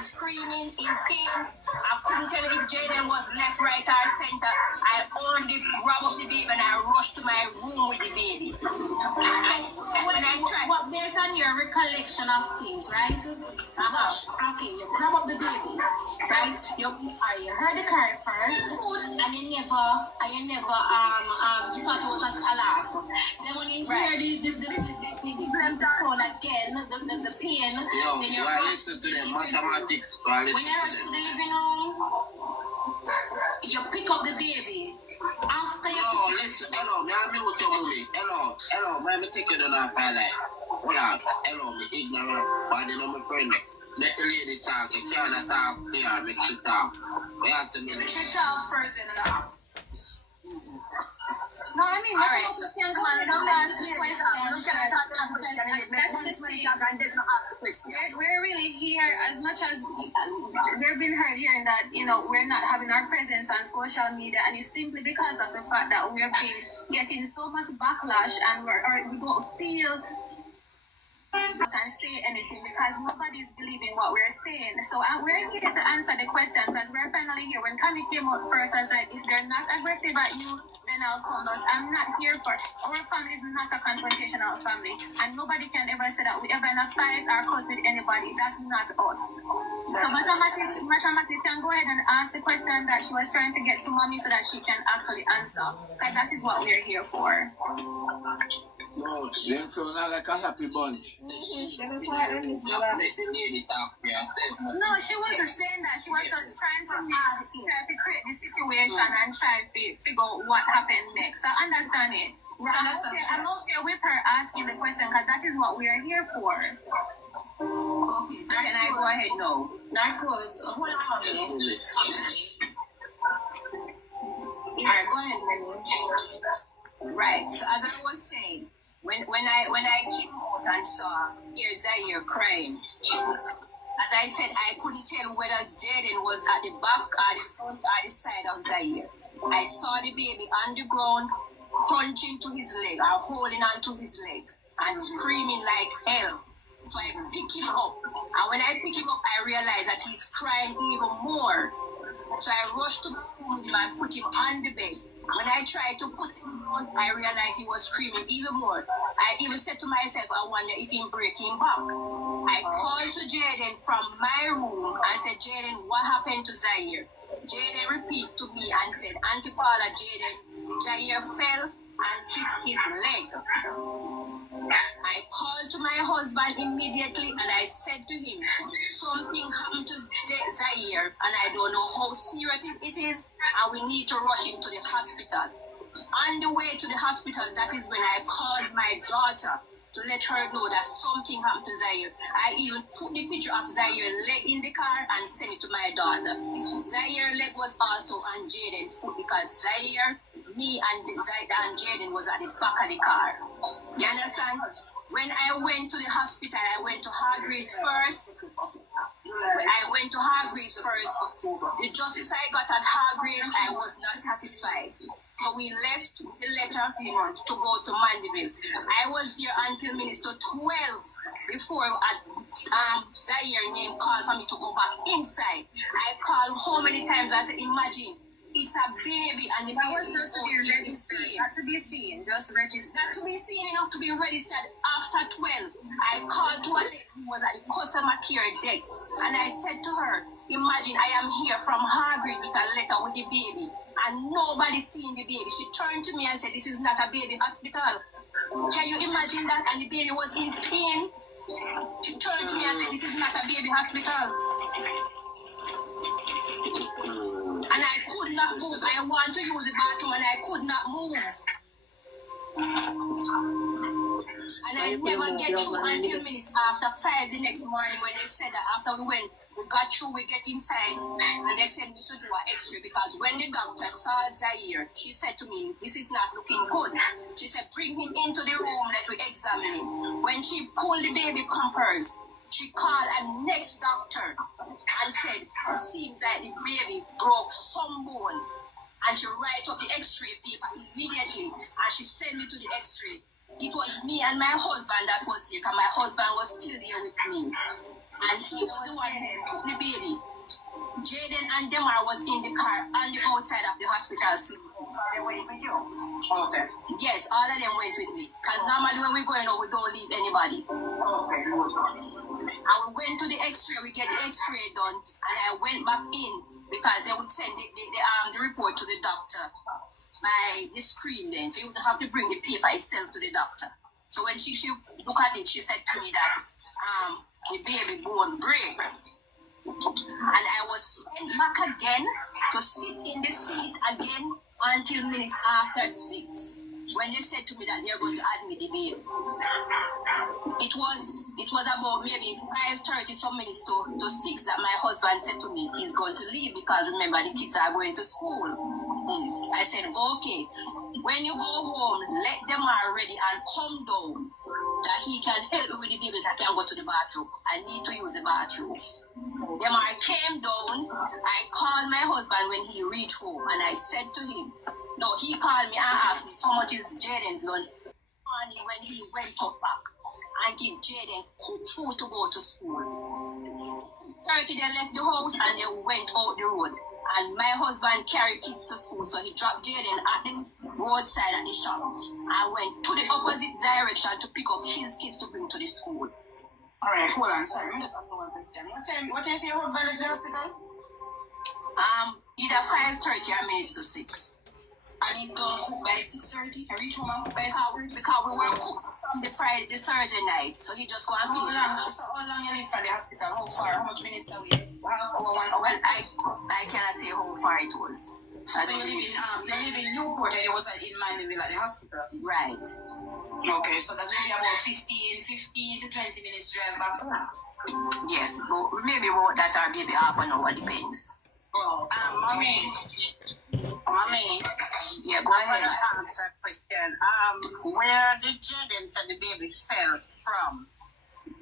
was screaming in pain. I couldn't tell if Jayden was left, right, or center. I only grabbed up the baby and I rushed to my room with the baby. When I tried... Well, based on your recollection of things, right? Okay, you grab up the baby, right? You heard the cry first, and you thought it was a laugh. Then when you hear the phone again, the pain, then you rush to the mathematics. When you rush to the living room, you pick up the baby. After you... Oh, listen, hello, me with your movie. Hello, let me take you to that palette. Hold on, hello, me ignorant, but I know my friend. Let the lady talk, you can't talk here, make she talk. You have to make she talk first in the house. No, I mean, all right. We're really here as much as we've been heard here in that, we're not having our presence on social media, and it's simply because of the fact that we've been getting so much backlash and we don't feel and say anything because nobody's believing what we're saying. So we're here to answer the questions because we're finally here. When Kami came out first, I was like, if they're not aggressive at you, then I'll come. But I'm not here for... Our family is not a confrontational family. And nobody can ever say that we ever in a fight or cut with anybody. That's not us. So Mathematics can go ahead and ask the question that she was trying to get to Mommy so that she can actually answer. Because that is what we're here for. No, them sound like a happy bunch. No, she wasn't saying that. She was just trying to create the situation and try to figure out what happened next. I understand it. So I'm okay with her asking the question because that is what we are here for. Okay, so can I go ahead now? Narcos, hold on a minute. Alright, go ahead, Benny. Right, so as I was saying, when I came out and saw Zaire crying, as I said, I couldn't tell whether Jayden was at the back or the front or the side of Zaire. I saw the baby on the ground, crunching to his leg or holding on to his leg and screaming like hell. So I pick him up, and when I pick him up, I realized that he's crying even more. So I rushed to him and put him on the bed. When I tried to put him on, I realized he was screaming even more. I even said to myself, I wonder if he's breaking back. I called to Jayden from my room and said, Jayden, what happened to Zaire? Jayden repeated to me and said, Auntie Paula, Zaire fell and hit his leg. I called to my husband immediately and I said to him, something happened to Zaire and I don't know how serious it is and we need to rush him to the hospital. On the way to the hospital, that is when I called my daughter to let her know that something happened to Zaire. I even took the picture of Zaire's leg in the car and sent it to my daughter. Zaire's leg was also on Jayden's foot because Zaire, me and Jayden was at the back of the car. You understand? When I went to the hospital, I went to Hargreaves first. The justice I got at Hargreaves, I was not satisfied. So we left the letter to go to Mandeville. I was there until Minister 12 before Zaire name called for me to go back inside. I called how many times? I said, imagine. It's a baby and the baby was just to be registered, not to be seen, just registered. Not to be seen enough to be registered after 12. I called to a lady who was at the customer care desk and I said to her, imagine I am here from Harvard with a letter with the baby and nobody seeing the baby. She turned to me and said, this is not a baby hospital. Can you imagine that? And the baby was in pain. She turned to me and said, this is not a baby hospital. And I could not move. I want to use the bathroom and I could not move. And I never get through until minutes after 5 the next morning when they said that after we got through, we get inside and they sent me to do an x-ray because when the doctor saw Zaire, she said to me, this is not looking good. She said, bring him into the room that we examine him. When she pulled the baby pampers, she called a next doctor and said, it seems that the baby broke some bone. And she write up the x-ray paper immediately and she sent me to the x-ray. it was me and my husband that was there, because my husband was still there with me. And he was the one who took the baby. Jayden and Demar was in the car on the outside of the hospital sleep. They went with you. Okay. Yes, all of them went with me. Because normally when we go in, we don't leave anybody. Okay, good. And we went to the x-ray, we get the x-ray done, and I went back in because they would send the report to the doctor by the screen then. So you would have to bring the paper itself to the doctor. So when she looked at it, she said to me that the baby bone break. And I was sent back again to sit in the seat again until minutes after 6, when they said to me that they're going to admit the baby. It was about maybe 5:30 some minutes to 6 that my husband said to me he's going to leave because remember the kids are going to school. I said, okay, when you go home, let them are ready and come down that he can help me with the baby that I can go to the bathroom. I need to use the bathroom. Then I came down, I called my husband when he reached home and I said to him, no, he called me and asked me how much is Jayden's lunch money when he went up back and give Jayden cook food to go to school. 30 they left the house and they went out the road. And my husband carried kids to school, so he dropped Jayden at the roadside at the shop. I went to the opposite direction to pick up his kids to bring to the school. Alright, hold on, sorry, let me just ask one question. What time is your husband at the hospital? Either 5:30 or minutes to 6. And he don't cook by 6:30? I reach home and cook by 6:30? Because we were cooked from the Thursday night, so he just go and finish. How long you live from the hospital? How far? How much minutes away? Half hour, 1 hour? Well, I cannot say how far it was. So you live in Newport and you was in Mandeville at the hospital? Right. Okay, so that will be about 15 to 20 minutes drive back. Yes, maybe about that or maybe half an hour, depends. Oh, Mommy. Yeah, go ahead. Answer that question. Where did Jayden say the baby fell from?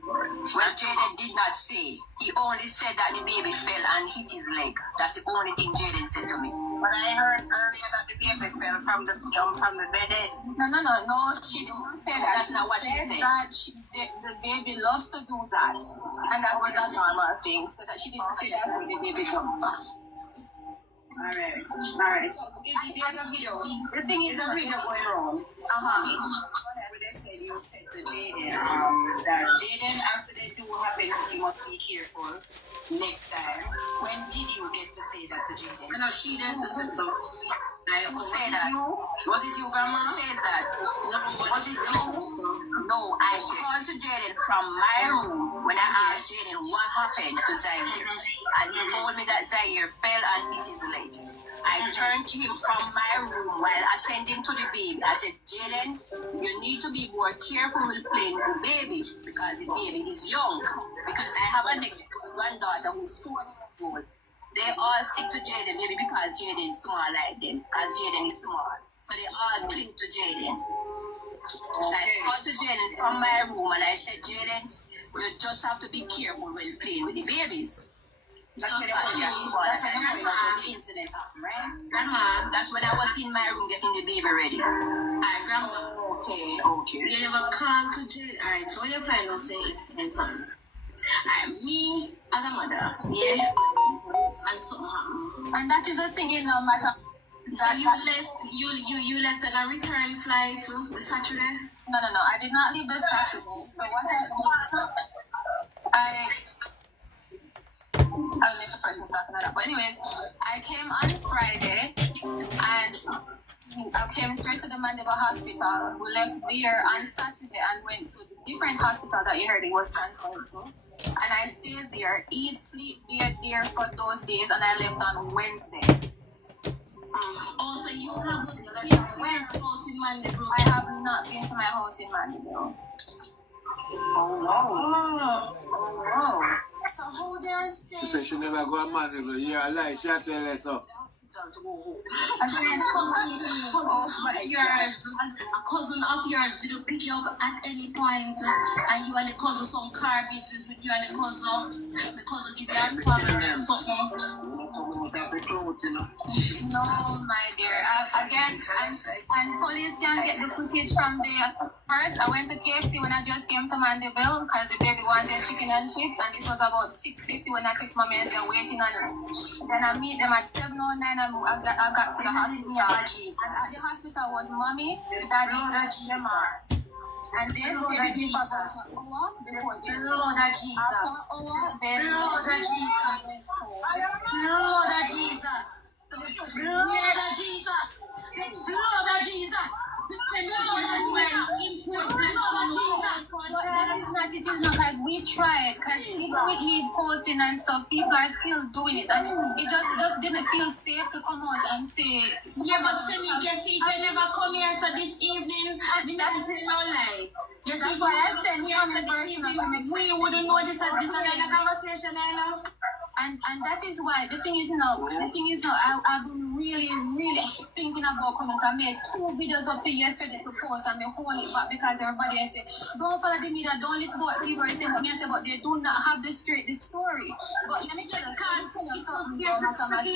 Well, Jayden did not say. He only said that the baby fell and hit his leg. That's the only thing Jayden said to me. But I heard earlier that the baby fell from the bed. No, she didn't say that. That's not what she said. That the baby loves to do that. And that was a normal thing. So that she didn't say that's where the baby comes from. alright. There's a video. The thing is, There's a video going around. They said you said to Jayden that Jayden, after they do happen, that you must be careful next time. When did you get to say that to Jayden? No, she doesn't say so. Who said that? Was it you, Grandma? Who said that? No, was it you? No, I called to Jayden from my room when I asked Jayden what happened to Zaire. And he told me that Zaire fell and hit his leg. I turned to him from my room while attending to the baby. I said, Jayden, you need to be more careful with playing with the baby because the baby is young. Because I have a next granddaughter who's 4 years old. They all stick to Jayden maybe because Jayden is small like them. Because Jayden is small. But they all cling to Jayden. Okay. I called to Jayden from my room and I said, Jayden, you just have to be careful when playing with the babies. That's when the incident happened, right? Grandma, that's when I was in my room getting the baby ready. Alright, Grandma. Okay. You never called to Jayden. Alright, so when you find out, say incident happened. Me as a mother, yeah, and something happened. and that is the thing, no matter. So you left on a return flight to the Saturday? No, I did not leave the Saturday. So what I'll let the person talking about that. But anyways, I came on Friday and I came straight to the Mandeville hospital. We left there on Saturday and went to the different hospital that you heard he was transferred to. And I stayed there, eat, sleep, be there for those days, and I left on Wednesday. Also, you have been to your house in Mandeville. I have not been to my house in Mandeville. Oh no. So how they are saying? She said she never go to Mandeville. Yeah, like she tell us so. Hospital to go home. A cousin of yours didn't pick you up at any point, and you and the cousin some car business with you and the cousin give you a talk or something. about the truth, you know. No, my dear. Again, and police can get the footage from there. First, I went to KFC when I just came to Mandeville because the baby wanted chicken and chips, and this was about 6:50 when I text mommy and said waiting on her. Then I meet them at 7:09 and I got to the hospital. And at the hospital was mommy, daddy, and Lemar. And this baby did for about an hour before they Lord of Jesus. After an hour, then Lord of Jesus. Lord of Jesus. Lord of Jesus. Lord of Jesus. But that is not it, is not because we tried, because even with me posting and stuff, people are still doing it, and it just didn't feel safe to come out and say. Yeah, but Shani, guess people never come here, so this evening, that's no lie. Yes, That's why I said we are the person of we wouldn't know this at this another conversation, I know. And that is why the thing is now, I've been really thinking about coming to make 2 videos up to yesterday to post and me hold it back because everybody say, don't follow the media, don't listen to what people are saying, but me I say, but they do not have the story. But let me tell you, something that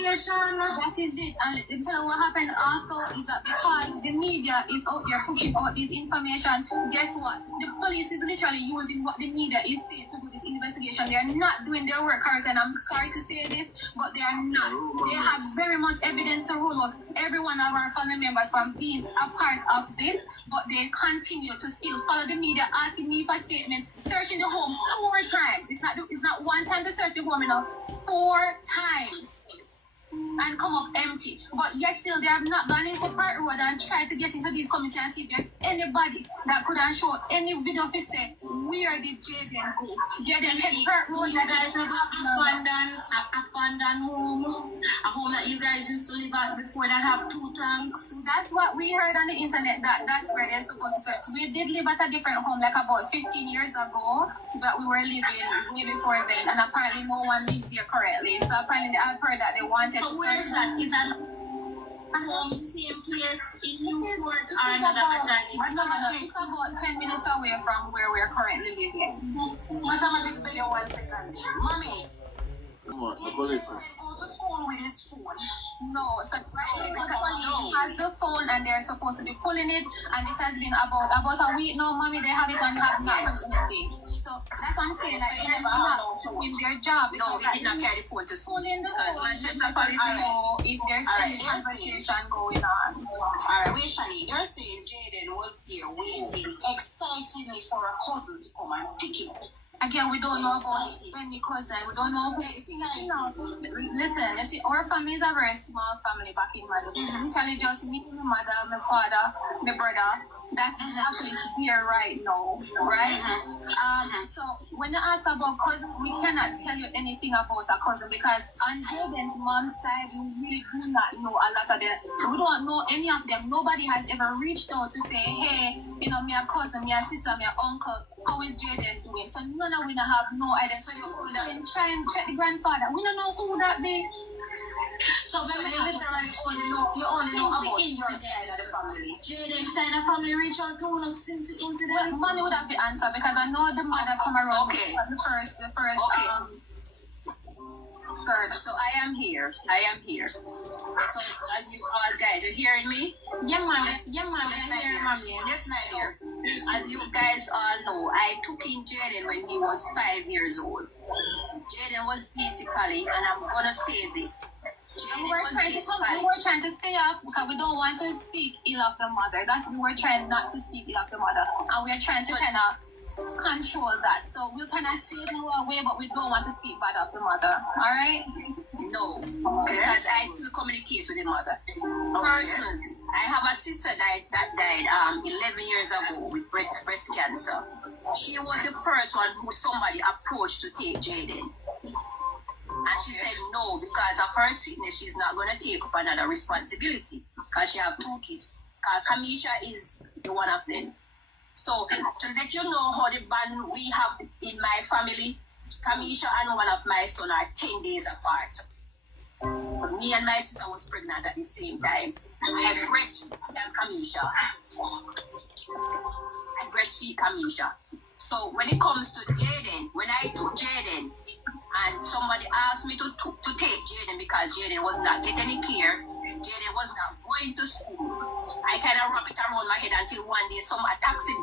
is it. And let me tell you what happened also is that because the media is out there pushing out this information, guess what? The police is literally using what the media is saying to do this investigation. They are not doing their work correct, and I'm sorry to say this, but they are not. They have very much evidence to rule out every one of our family members from being a part of this, but they continue to still follow the media, asking me for statement, searching the home 4 times. It's not one time to search the home, 4 times. And come up empty. But yet still they have not gone into Park Road and tried to get into these committees and see if there's anybody that could have shown any video to say where did Jayden go. Jayden head Park Road. You guys have abandoned home, a home that you guys used to live at before that have 2 tanks. That's what we heard on the internet, that's where they're supposed to search. We did live at a different home like about 15 years ago that we were living way before then, and apparently no one lives here currently. So apparently I've heard that they wanted So to where search. is that? Is that home same place in Newport or It's another about, address? it's about 10 minutes away from where we're currently living. Mathematics, baby, 1 second. Mommy, Come on, the police. go to school with his phone. No, so the police has the phone and they're supposed to be pulling it, and this has been about a week now, mommy. They have it and have not done anything. So that's what I'm saying, like they're not doing their job. No, he did not carry the phone to school. Pulling the phone, Manchester the police Police know if there's any conversation going on. Alright, wait, Shani, you're saying Jayden was there waiting excitedly for a cousin to come and pick him up. Again, we don't know about any cousin. We don't know who. Listen, you see, our family is a very small family back in Mandeville. Literally just me, my mother, my father, my brother. That's actually here right now, right? So when you ask about cousin, we cannot tell you anything about a cousin because on Jayden's mom's side, we really do not know a lot of them. We don't know any of them. Nobody has ever reached out to say, hey, me a cousin, me a sister, me a uncle, how is Jayden doing? So none of we have no idea. So you could try and check the grandfather. We don't know who that be. So when you literally only know about your side of the family. Jayden's side of family reach out to us since the incident. Mommy would have the answer because I know the mother come around. Okay. The first Third, so I am here. So as you all guys are hearing me? Yeah, ma'am. Yes, my dear. As you guys all know, I took in Jayden when he was 5 years old. Jayden was basically, and I'm gonna say this. we were trying to stay off because we don't want to speak ill of the mother. We were trying not to speak ill of the mother, and we are trying to kind of control that. So we'll kind of say it in our way, but we don't want to speak bad of the mother. All right? No, because I still communicate with the mother. Persons, I have a sister that died 11 years ago with breast cancer. She was the first one who somebody approached to take Jayden. And she said no, because of her sickness, she's not going to take up another responsibility because she have 2 kids. Kamisha is the one of them. So to let you know how the bond we have in my family, Kamisha and one of my sons are 10 days apart. Me and my sister was pregnant at the same time. I breastfeed Kamisha. So when it comes to Jayden, when I took Jayden, and somebody asked me to take Jayden because Jayden was not getting any care. Jayden was not going to school. I kind of wrap it around my head until one day a taxi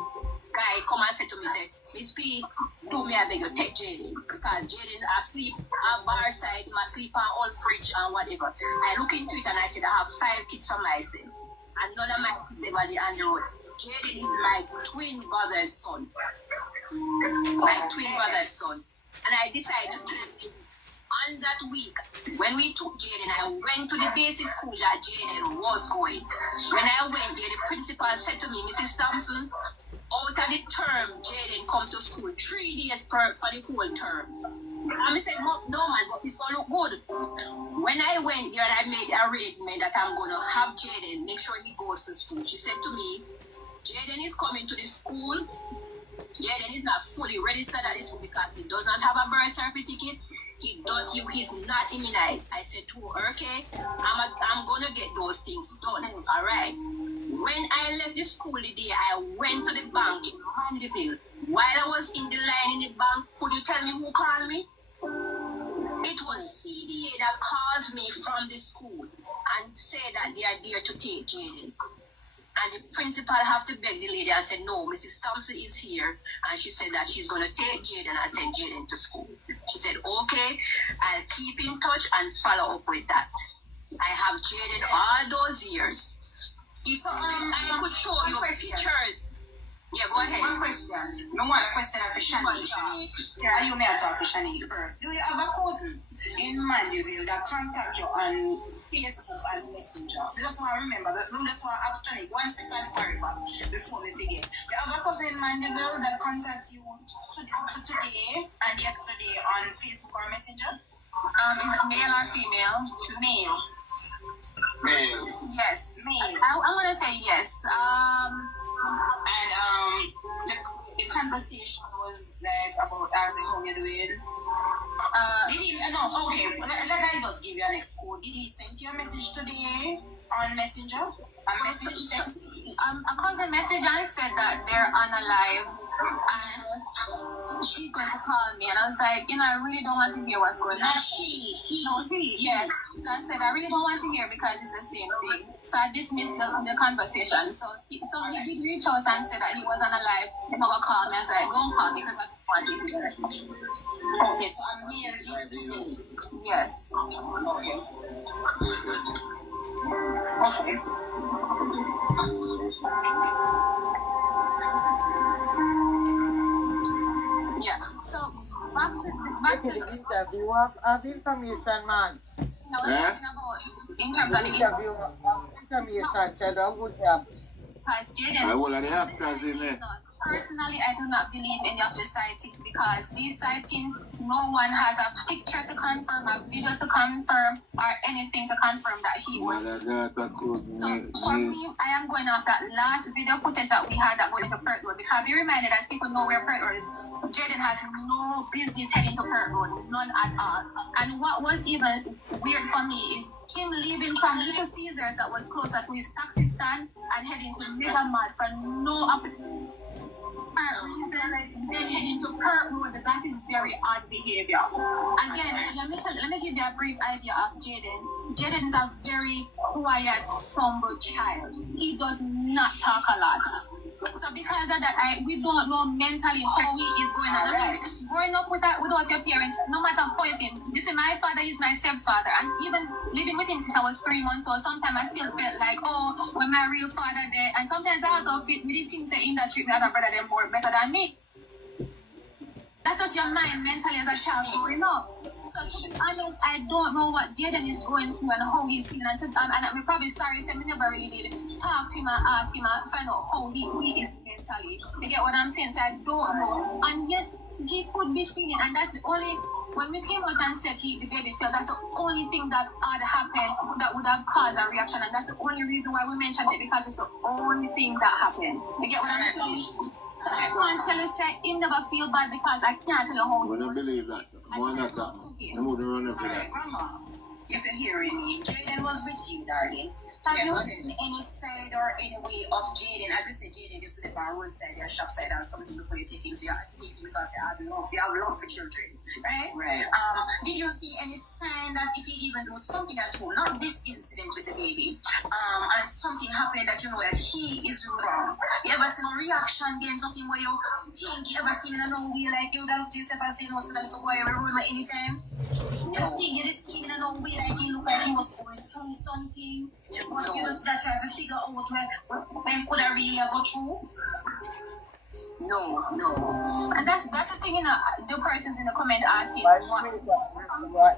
guy come and said to me, Miss P, do me a beg you take Jayden because Jayden asleep at bar side, he sleep on old fridge and whatever. I look into it and I said I have 5 kids for myself and none of my kids ever on the road. Jayden is my twin brother's son. My twin brother's son. And I decided to take him. On that week, when we took Jayden, I went to the basic school that Jayden was going. When I went there, the principal said to me, Mrs. Thompson, out of the term, Jayden come to school 3 days for the whole term. And I said, no man, but it's going to look good. When I went there and I made the arrangement that I'm going to have Jayden, make sure he goes to school, she said to me, Jayden is coming to the school. Jayden is not fully registered at this school because he does not have a birth certificate. He's not immunized. I said to her, okay, I'm going to get those things done. All right. When I left the school the day, I went to the bank in Mandeville. While I was in the line in the bank, could you tell me who called me? It was CDA that calls me from the school and said that they are there to take Jayden. And the principal have to beg the lady and said, no, Mrs. Thompson is here. And she said that she's going to take Jayden and send Jayden to school. She said, okay, I'll keep in touch and follow up with that. I have Jayden all those years. So I could show you pictures. Yeah, go ahead. One question. No one question for Shani. Yeah, you may talk to Shani first. Do you have a cousin in Mandeville that contact you on Facebook and Messenger? I just want to remember, but we just want to ask Shani 1 second before we forget. You have a cousin in Mandeville that contact you up to today and yesterday on Facebook or Messenger? Is it male or female? Male. Man, Yes. Male. I'm gonna say yes. And the conversation was like about asking how you're doing. Did he? No, okay. Let I just give you an code. Did he send you a message today on Messenger? A message text? A cousin message and said that they're on a live and she's going to call me, and I was like, I really don't want to hear what's going on. Not she. He. No, he. Yes. So I said I really don't want to hear because it's the same thing. So I dismissed the conversation. So he did reach out and said that he was on a live. He never called me. I was like, don't call me because I don't want to hear it. Okay, so I'm here. Yes. Okay. Yeah. So back to The interview of information, man. I was talking about in terms of the Interview of information, said a good job. because Jayden. I will have the actors in there. Personally, I do not believe any of the sightings because these sightings, no one has a picture to confirm, a video to confirm, or anything to confirm that he was. So for me, I am going off that last video footage that we had that going to Perth Road because be reminded as people know where Perth Road is, Jayden has no business heading to Perth Road, none at all. And what was even weird for me is him leaving from Little Caesars that was closer to his taxi stand and heading to Mega Mart for no then heading to Perth Road. That is very odd behavior. Again, let me give you a brief idea of Jayden. Jayden is a very quiet, humble child. He does not talk a lot. So because of that, we don't know mentally how he is going on. Right. Growing up without your parents, no matter how you think. You see, my father is my stepfather, and even living with him since I was 3 months old, sometimes I still felt like, oh, when my real father there, and sometimes I also feel with the things that in that treat my other brother them more better than me. That's just your mind mentally as a child growing up. So to be honest, I don't know what Jayden is going through and how he's feeling. And I'm probably sorry, so we never really did talk to him and ask him and find out how he is mentally. You get what I'm saying? So I don't know. And yes, he could be feeling, and that's the only. When we came out and said the baby felt, that's the only thing that had happened that would have caused a reaction, and that's the only reason why we mentioned it because it's the only thing that happened. You get what I'm saying? So I can't tell you say he never feel bad because I can't tell you how he don't believe that. More than that. I'm going to run for that. Grandma, if you're hearing me, Jayden was with you, darling. Have you seen any side or any way of Jayden? As I said, Jayden used to live on roadside or shop side or something before you take him. So you have to take him because you have love for children, right? Right. Did you see any sign that if he even do something at home, not this incident with the baby, and something happened that you know that he is wrong? You ever seen a reaction against something where you think you ever seen in a no way like you would look to yourself and say no, so that little boy will ruin me anytime? Just think you just see him in a no way like he looked like he was going through something, but you just not try to figure out when could I really go through? No. And that's the thing, you know, the person's in the comment asking But what.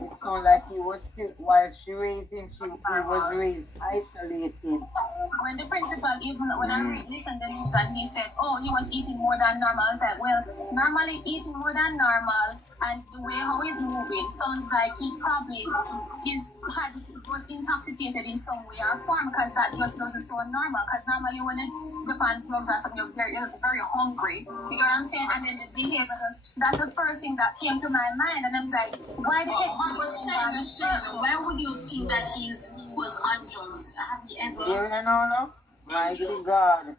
it sounded like he was still, while she raised him, he was raised isolated. When the principal, even when I listened to the news and he said, oh, he was eating more than normal, I was like, well, normally eating more than normal and the way how he's moving sounds like he probably was intoxicated in some way or form, because that just doesn't sound normal. Because normally when you depend on drugs or something, you're very hungry. You know what I'm saying? And then the behavior, that's the first thing that came to my mind. And I'm like, why the heck? Why would you think that he was on drugs? Have you ever? Yeah, no. Mighty God.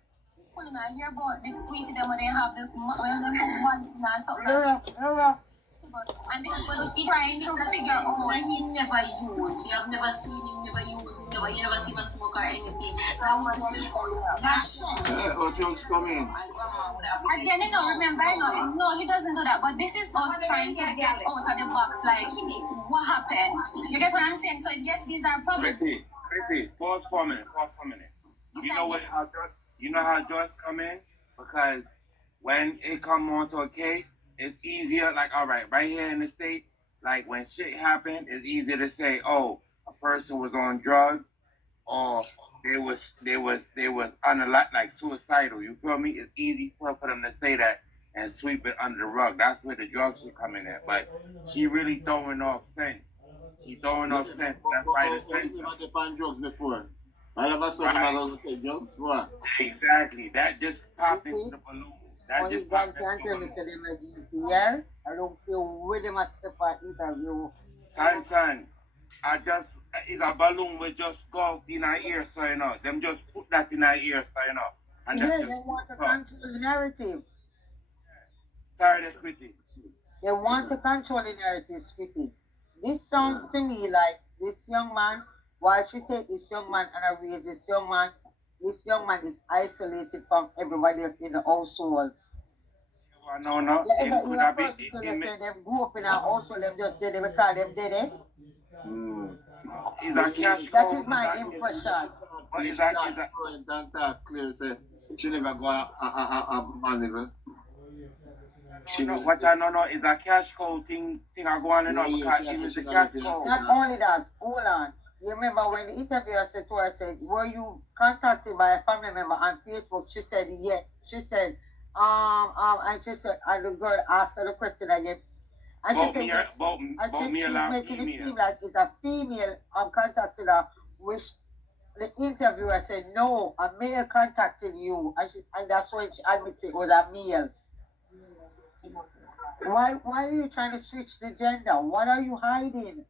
When I hear about the sweetie, them when they have the one and something. Yeah. And this was trying to figure out. When he never used, you have never seen him never use, you never see him smoke or anything. That's Oh, drugs come in. Again, you know, remember, no, he doesn't do that. But this is us trying to get out of the box, like, what happened? You get what I'm saying? So yes, these are public. Repeat. Pause for a minute. You know how Joyce come in? Because when it come onto a case, it's easier, like, all right here in the States, like, when shit happened, it's easier to say, oh, a person was on drugs, or they was on a lot, like, suicidal, you feel me? It's easy for them to say that and sweep it under the rug. That's where the drugs should come in at. But she really throwing off sense. She throwing off sense. That's why the sense. You never on drugs before. All of a sudden, I'm going to take drugs. What? Exactly. That just popped into the balloon. That Only just God popped can into tell the me balloon. that they are guilty, yeah? I don't feel where they must step for interview. Son, it's a balloon we just go out in our ear, so you know. Them just put that in our ear, so you know. And Yeah, that they just want to talk. control the narrative. Sorry, that's quitting. They want to control the narrative, Squitty. This sounds to me like this young man, why she take this young man and I raise this young man is isolated from everybody else in the household. No. Yeah, It could have been. say them grew up in a household, them just did it, we call them dead, eh? It's a cash That cow. is my impression. But it's a Clear, say, she never go a Mandeville. what I know, it's a cash cow thing I go on and on because it is a cash cow. Not only that, hold on. You remember when the interviewer said to her, said, were you contacted by a family member on Facebook? She said, yes. She said, and she said, and the girl asked her the question again. And she said, yes. And she's making it seem like it's a female contacted her, which the interviewer said, no, a male contacted you. And that's when she admitted it was a male. Why are you trying to switch the gender? What are you hiding?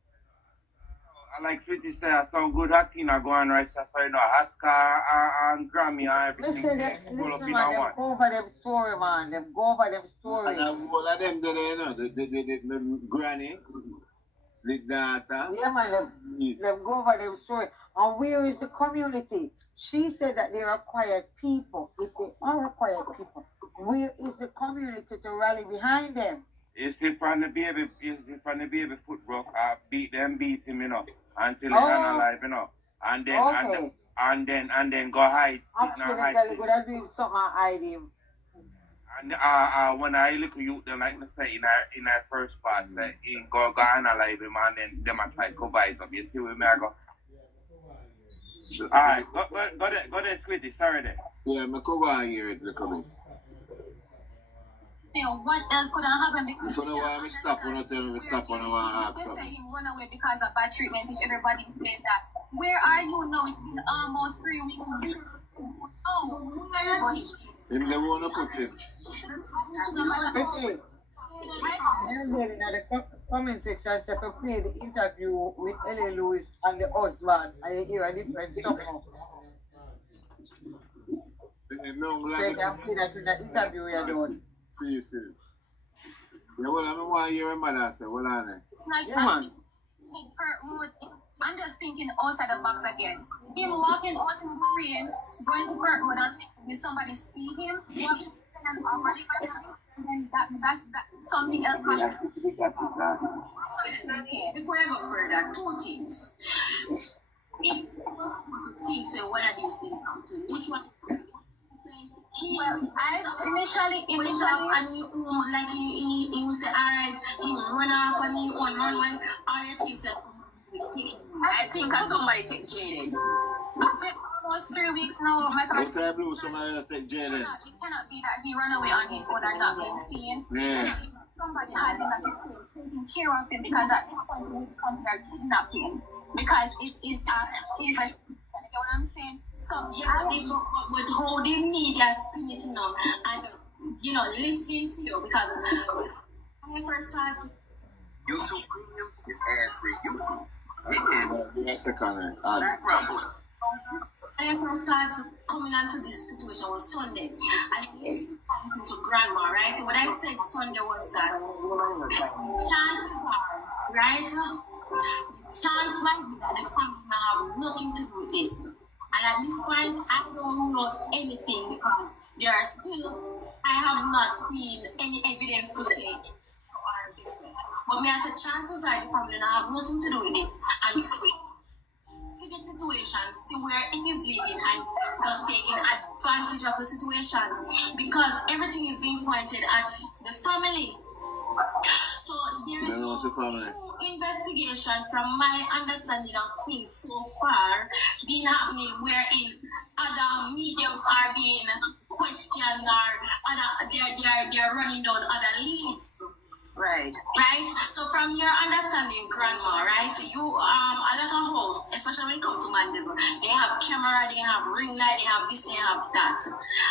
I like Sweetie say, I sound good acting, I go on right, so you know, Oscar and Grammy and everything. Listen, man, them go over them story, man. Them go over them story. And all of them there, you know, the granny, the daughter. Yeah, man, them go over them story. And where is the community? She said that they are quiet people. If they are quiet people, where is the community to rally behind them? It's if from the baby foot broke, beat him, you know, until he analyze, you know. And then go hide. Accidentally go and do him something and hide him. And when I look at you, them like to say in our first part, like, in go analyze him and then them try to cover it up. You see where me I go? Alright, go there, Squiddy, sorry there. Yeah, I cover here it look a bit. You know, what else could have happened? If you know why I stop when I tell me to stop when I want to ask They say something. he run away because of bad treatment, which everybody said that. Where are you now? It's been almost 3 weeks. Oh, If they want to put it. Okay. And then in the comment section, so if play the interview with L.A. Lewis and the husband, I hear a different song. No, So you can see that in the interview you're doing. Pieces. Yeah, well, I want to hear your mother say, what on it? It's like Yeah, man. I'm just thinking outside the box again. Him walking out in the rain, going to Kirkwood and thinking somebody see him, walking and over and then that's something else. Okay, before I go further, two things. If things say one of these things come to which one? Well, I initially and you like he will say, alright, he will run off and he won't run when all your things say, I think somebody take Jayden. it's almost 3 weeks now. My What time blue somebody else take Jayden? It cannot be that he ran away on his own and not being seen. Yeah. Somebody has him that is taking care of him because at this point we consider kidnapping because it is a investigation. You know what I'm saying? So yeah, but how the media spin it, and listening to you because when I first started YouTube Premium is ad-free. YouTube. That's the kind of when I first started coming onto this situation was Sunday, and talking to grandma, right? What I said Sunday was that chances are, right? Chance might be that the family might have nothing to do with this. And at this point, I don't rule out anything because there are still, I have not seen any evidence to say or this thing. But me, I said chances are the family have nothing to do with it. And see the situation, see where it is leading, and just taking advantage of the situation because everything is being pointed at the family. So there is no investigation from my understanding of things so far been happening wherein other mediums are being questioned or they're running down other leads. Right. Right? So from your understanding, grandma, right? You a lot of hosts, especially when it comes to Mandeville, they have camera, they have ring light, they have this, they have that.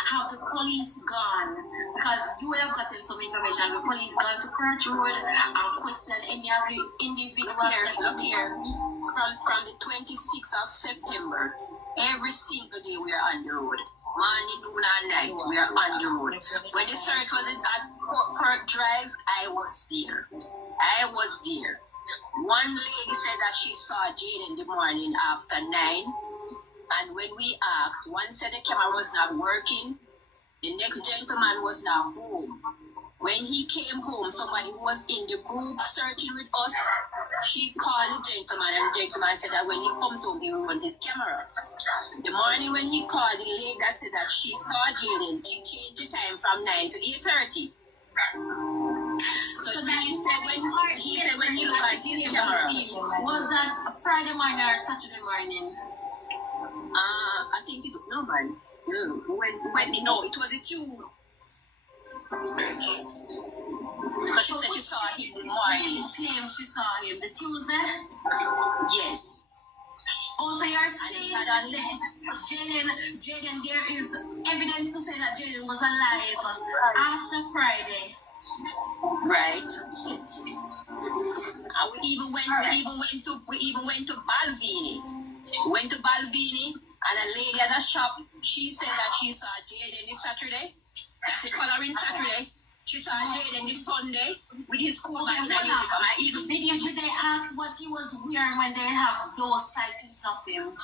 Have the police gone? Because you would have gotten some information. The police gone to Perch Road and question any of the individuals. Look here. From the 26th of September, every single day we are on the road. Morning, noon, and night, we are on the road. When the search was at Perk Drive, I was there. One lady said that she saw Jayden the morning after 9. And when we asked, one said the camera was not working. The next gentleman was not home. When he came home, somebody who was in the group searching with us, she called the gentleman, and the gentleman said that when he comes home, he will run his camera. The morning when he called, the lady that said that she saw Jayden, she changed the time from 9 to 8:30. So he said when he looked at his camera. Was that Friday morning or Saturday morning? I think it no man. No, it was a Tuesday. So she said she saw him the morning. Claim she saw him the Tuesday? Yes. Also, you're saying that Jayden, there is evidence to say that Jayden was alive after Friday. Right. And we even went to Balvenie. We went to Balvenie, and a lady at the shop, she said that she saw Jayden this Saturday. That's the following Saturday. She saw Jayden this Sunday with his school bag in a uniform. Did they ask what he was wearing when they have those sightings of him?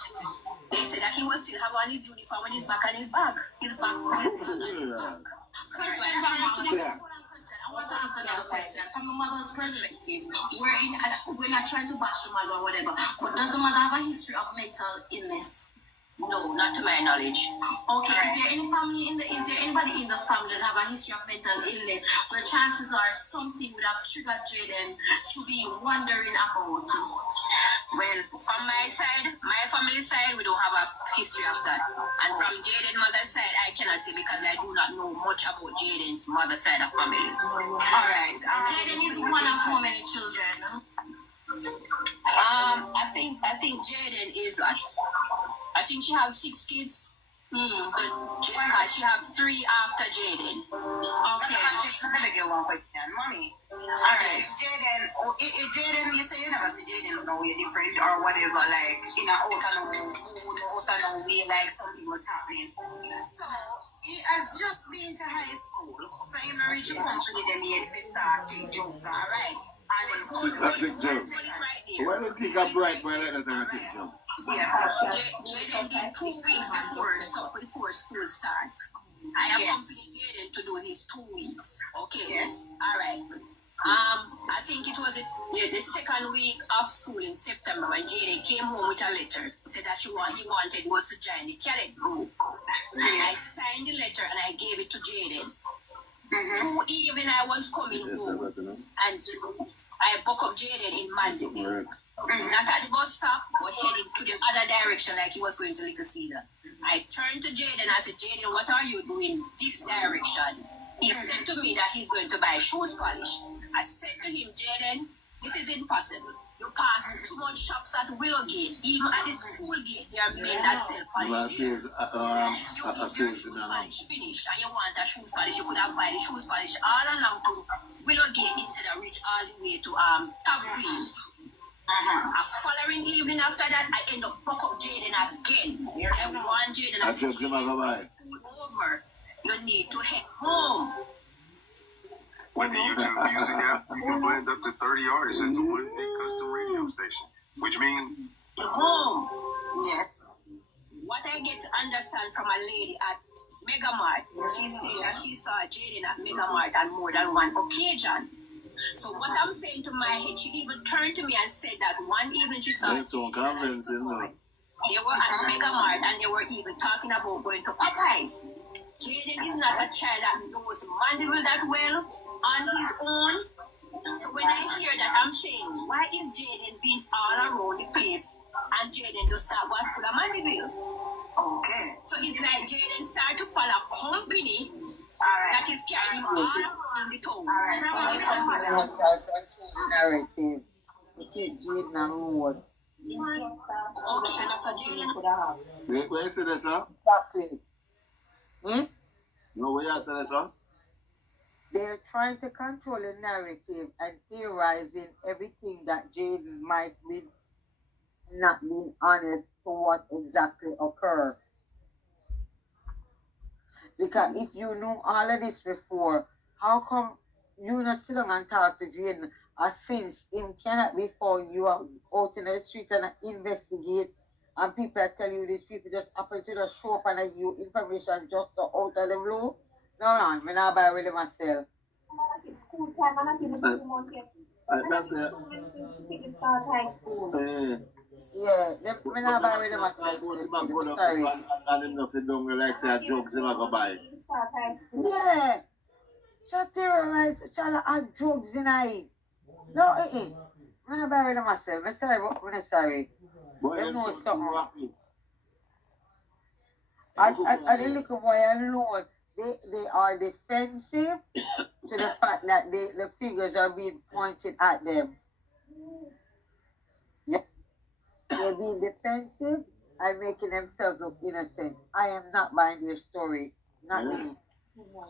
They said that he was still have on his uniform with his back and his bag. His back. I want to answer that question from the mother's perspective. We're not trying to bash the mother or whatever, but does the mother have a history of mental illness? No, not to my knowledge. Okay, is there anybody in the family that have a history of mental illness where chances are something would have triggered Jayden to be wondering about? Well, from my side, my family side, we don't have a history of that. And from Jayden's mother's side, I cannot say because I do not know much about Jayden's mother's side of family. Alright, Jayden is one of how many children? I think Jayden is I think she has 6 kids. She have 3 after Jayden. Okay, let me get one question, mommy. Alright, Jayden, you say you never see Jayden no way different or whatever, like in a out and no way, like something was happening. So he has just been to high school. So he may reach a company them yet to start take jokes, alright. And then so Why don't you think a bright boy like that and take jump? Jayden did 2 weeks before school starts. I accompanied Jayden to do his 2 weeks. Okay. Yes. All right. I think it was the second week of school in September when Jayden came home with a letter. Said that he wanted was to join the cadet group. And I signed the letter and I gave it to Jayden. Two evening I was coming home and I woke up Jayden in Mandeville. Not at the bus stop, but heading to the other direction like he was going to Little Cedar. I turned to Jayden and I said, Jayden, what are you doing this direction? He said to me that he's going to buy shoes polish. I said to him, Jayden, this is impossible. You pass too much shops at Willowgate. Even at the school gate, there are men that sell polish there. You need your shoes polish finished and you want a shoes polish, you could have buy the shoes polish all along to Willowgate instead of reach all the way to Top Queens. A following evening after that, I end up buck up Jayden again. I want Jayden to say, school over. You need to head home. With the YouTube Music app, you can blend up to 30 artists into one big custom radio station, which means home. Yes. What I get to understand from a lady at Megamart, she said that she saw Jayden at Megamart on more than one occasion. So what I'm saying to my head, she even turned to me and said that one evening she saw Jayden. They were at Megamart and they were even talking about going to Popeyes. Jayden is not a child that knows Mandeville that well on his own. So when I hear that, I'm saying, why is Jayden being all around the place and Jayden just start going to school at Mandeville? Okay. So it's like Jayden start to follow a company that is carrying him all around the town. Narrative. It is Jayden and Road. Okay, so Jayden. Where you say that, sir? Exactly. No, where you say that, sir? They're trying to control the narrative and theorizing everything that Jayden might be not being honest to what exactly occurred. Because if you knew all of this before, how come you not sit down and talk to Jayden? Since him cannot be found, you are out in the street and investigate, and people tell you these people just happen to just show up and give you information just so out of the blue. No, I'm not buy with myself. School time, I'm not even 2 months yet. That's it. Since start high school. Yeah, I'm not buy with myself. Sorry. And enough you don't like say drugs you go buy. Yeah. Just terrorize, child add drugs in it. No, I'm not buy with myself. I'm sorry, but I'm sorry. They know something. I the little boy alone, they are defensive to the fact that the fingers are being pointed at them. Yeah. They're being defensive and making themselves look innocent. I am not buying their story. Not me.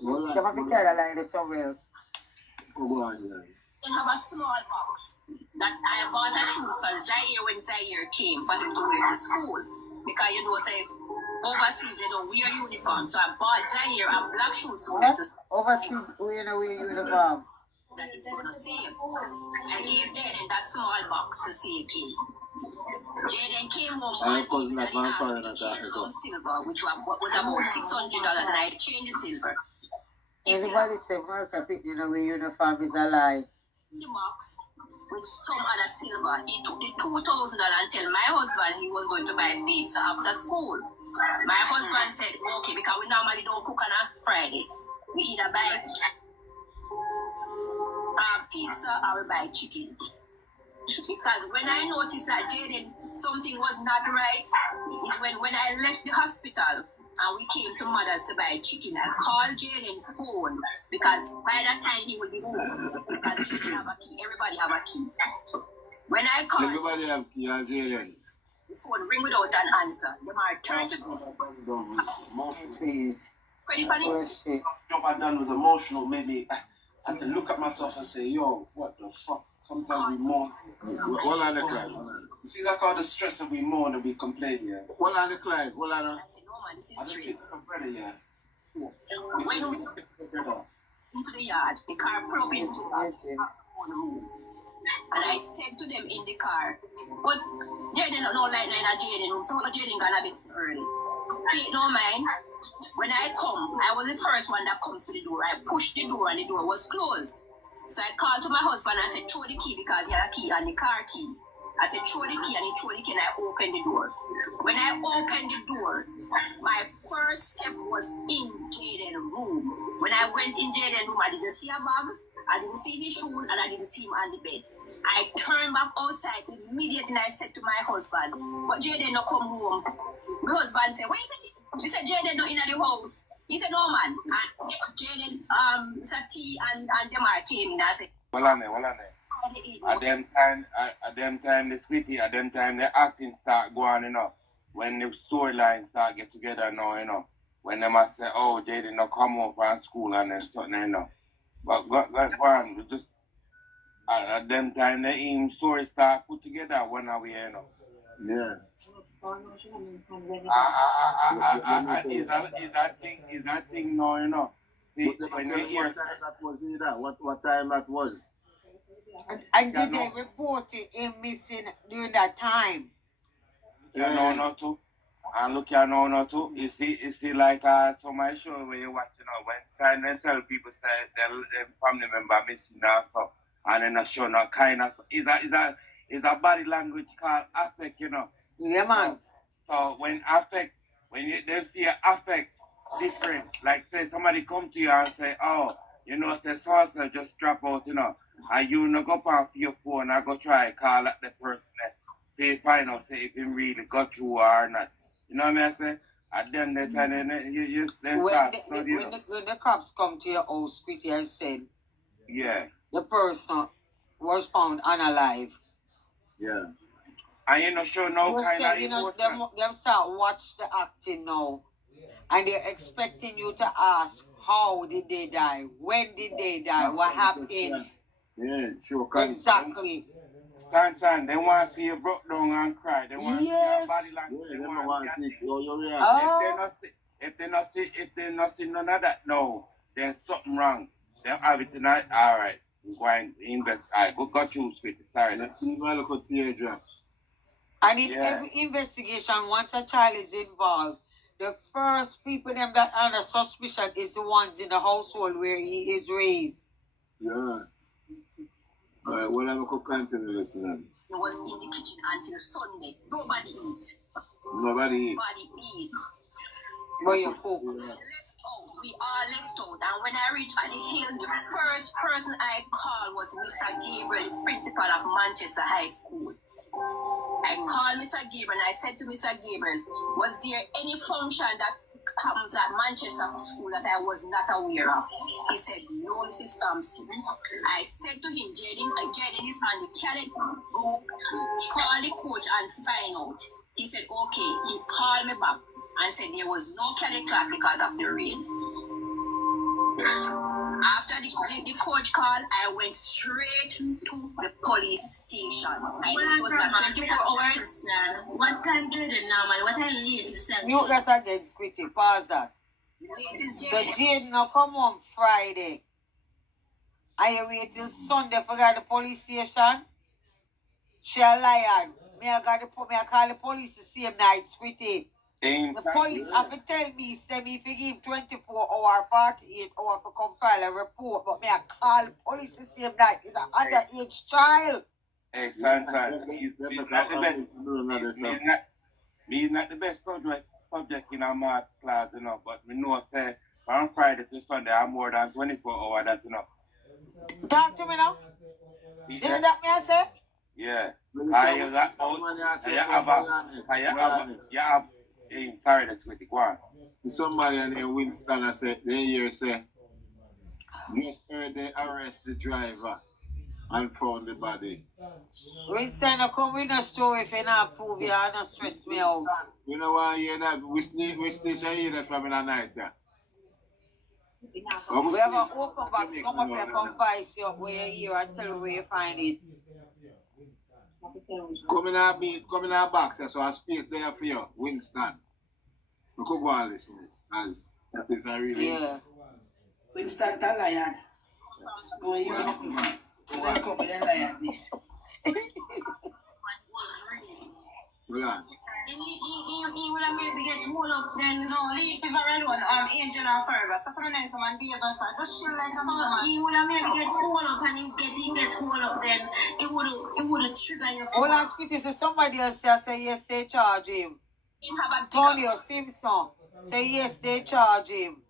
Come up and carry a line to somewhere else. And have a small box that I bought a shoes for Zaire when Zaire came for him to wear to school. Because you know, say overseas they don't wear uniform. So I bought Zaire a black shoes to wear to school. Overseas we don't wear uniform. That is gonna save. I gave Jayden that small box to save him. Jayden came home one evening and he asked me to change some silver, which was about $600, and I changed the silver. Everybody say America picking away uniform is a lie. The box with some other silver. He took the $2,000 and tell my husband he was going to buy pizza after school. My husband said, okay, because we normally don't cook on a Friday. We either buy pizza or we buy chicken. Because when I noticed that Jayden, something was not right, it when I left the hospital and we came to Mother's to buy chicken, I called Jayden phone because by that time he would be home. Because Jayden have a key, everybody have a key. When I called, everybody have key, Jayden. The phone ring without an answer. The man turned to me. Please. Ready, Panny? Bullshit. Job I done was emotional, maybe I had to look at myself and say, yo, what the fuck? Sometimes we mourn. What are the client? You see, like all the stress that we mourn and we complain, yeah. What are the client? What are the... I said, no man, this I is don't straight. think I'm ready, yeah. When we into the yard, the car pulled up into the yard. And I said to them in the car, but Jayden don't know like nine at Jayden, so Jayden gonna be early. Pay no mind. When I come, I was the first one that comes to the door. I pushed the door and the door was closed. So I called to my husband and I said, throw the key because he had a key and the car key. I said, throw the key and he threw the key and I opened the door. When I opened the door, my first step was in Jayden's room. When I went in Jayden's room, I didn't see a bag, I didn't see his shoes, and I didn't see him on the bed. I turned back outside immediately and I said to my husband, but Jayden not come home. My husband said, what is it? He said, Jayden not in the house. He said, no man. And Jayden, Mr. T and them all came in and I said, Well on there. At them time the splitty, at them time the acting start going, you know. When the storylines start get together now, you know. When them a say, oh, Jayden not come home from school and then something, you know. But go on, just at them time the even story start put together one away, you know. Yeah. Is that thing now, you know. See, when you hear what time that was either? What time that was? And did they report him missing during that time? You know not to. And look, you know not to. You see like some of the show where you watch, you know, when time they tell people say their family member missing now, so and then a show not kind of is a body language called affect, you know. Yeah, man. So when they see an affect different, like say somebody come to you and say, oh, you know, say so just drop out, you know, and you no go on your phone and go try call at the person, say find out say if him really got through or not. You know what I say? At them they tell you when the cops come to your house, Squitty, and said, yeah, the person was found unalive. Yeah. And you know, show no You kind say, of you know, emotion. them start watch the acting now, and they're expecting you to ask, how did they die? When did they die? What happened? Yeah, sure. Exactly. Son, they want to see you broke down and cry. They want to see your body language. Yeah, they want to see your reaction. If they not see none of that, no, there's something wrong. They have it tonight. All right, we're going to invest. All right, go through with it. Sorry. Look at teardrops. And in every investigation, once a child is involved, the first people them that are under suspicion is the ones in the household where he is raised. Yeah. All right, well, I'm going to continue listening. He was in the kitchen until Sunday. Nobody eat. Nobody eat. But you cook. We all left out. And when I reached at the hill, the first person I called was Mr. Gabriel, principal of Manchester High School. I called Mr. Gabriel and I said to Mr. Gabriel, was there any function that comes at Manchester School that I was not aware of? He said, no, Mrs. Thompson. I said to him, Jayden is on the cadet group. Call the coach and find out. He said, okay. He called me back and said there was no cadet class because of the rain. After the coach called, I went straight to the police station. It was like 24 hours. What time Jayden now, man? What time latest time? You that again, Squitty. Pause that. So Jayden now come on Friday. Are you wait till Sunday for the police station? She a lion. Me I call the police the same night, Squitty. The police have to tell me, say me if you give 24 hours, 48 hours to come file a report, but me I call the police the same night. It's an underage child. Hey, son, he's not the best. He's not the best subject in our math class, you know, but we know, say, from Friday to Sunday, I'm more than 24 hours, that, you know. Talk to me now. Didn't that me I say? Yeah. Sorry, that's with the one. Somebody in Winston I said, they hear say, just heard they arrest the driver and found the body. Winston, I come with a story if you not prove you and not stress me out. You know why you hear that? Which station you hear that from in the night? We have an open back, come up here, come vice you up where you hear and tell you where you find it. Come in our box, so a space there for you, Winston. We could go and listen to this. That is a really. Yeah. Winston the lion. No, you know. So then come with the lion this. Hold on. He would have maybe get hold up then. No, leave her alone. Angel and Forever. Stop on the nice man, be a boss. Just chill like a man. He would have maybe get hold up and he get hold up then it would have triggered your Hold on, Skitty, so somebody else say yes, they charge him. Tonio Simpson say yes, they charge him.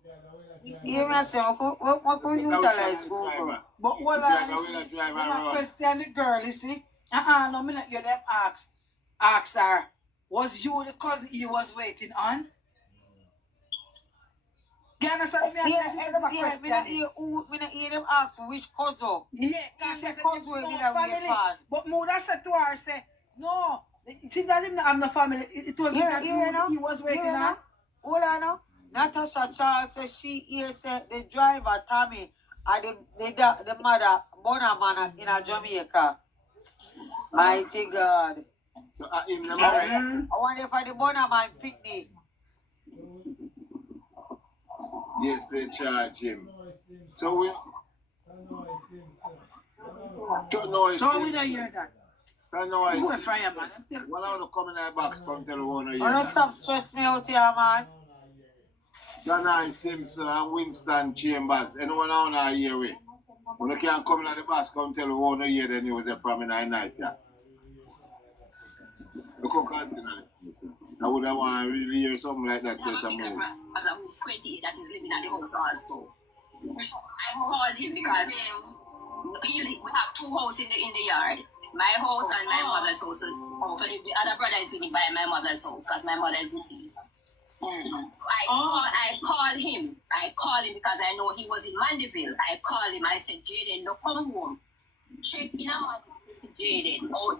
You must say, what could you utilize Google? But hold on, listen. I'm not question the girl, you see. No, me not hear them ask her, was you the cousin he was waiting on? You understand me? Me not hear them ask which cousin. Yeah, because she said cousin will be the family. But Muda said to her, say, no, she doesn't have no family. It was that he was waiting on. Hold on now. Natasha Charles says she here said the driver Tommy and the mother Bonaman in a Jamaica. Mighty God. So in the I wonder if the Bonaman picnic. yes, they charge him. So we don't know. So we don't hear that. Don't know. Who a fryer man? When I want to come in the box, come tell one of you. Don't stop stress me out here, man. Jayden Simpson and Winston Chambers. Anyone on our year way? When you can't come in the bus, come tell one of you then you was a from in the night. Yeah. Look how continue. I would have want to really hear something like that. I have a bigger brother who's 28 that is living at the house also. I called him because we have two houses in the yard. My house and my mother's house. So the other brother is living by my mother's house because my mother is deceased. I called him. I called him because I know he was in Mandeville. I called him. I said, Jayden, no, come home. Check in a Mandeville, Jayden. Oh,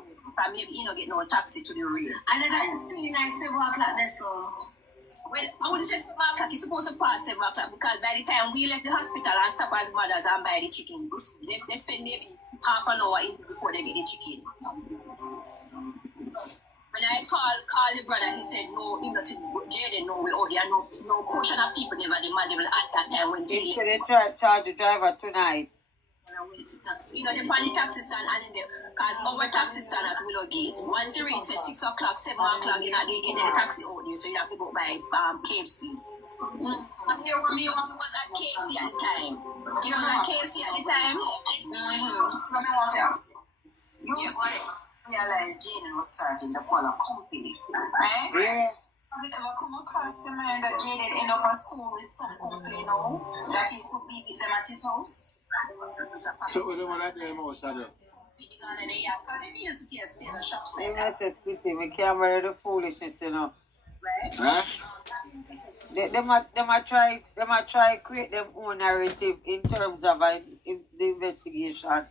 maybe he don't get no taxi to the rear. And then I still in 7 o'clock there, so. Well, I wouldn't say 7 o'clock. He's supposed to pass 7 o'clock because by the time we left the hospital and stop as mothers and buy the chicken, they spend maybe half an hour before they get the chicken. When I called the brother, he said, no, he said, Jayden, no, we there are no portion of people never the Mandeville at that time when they so they try to charge the driver tonight. You know, the taxi stand and because our taxi stand at Willow Gate. Once you reach 6 o'clock, 7 o'clock, you're not getting the taxi out there, so you have to go by KFC. You was at KFC at the time. You was at KFC at the time? You realize Jayden was starting to follow company, right? Yeah. Have you ever come across the man that Jayden end up at school with some company now that he could be with them at his house? So we don't want to do most of it. Because if he used to stay in the shop, You know, say, Skitty, we can't wear the foolishness, you know. right? Huh? They might try create their own narrative in terms of the investigation.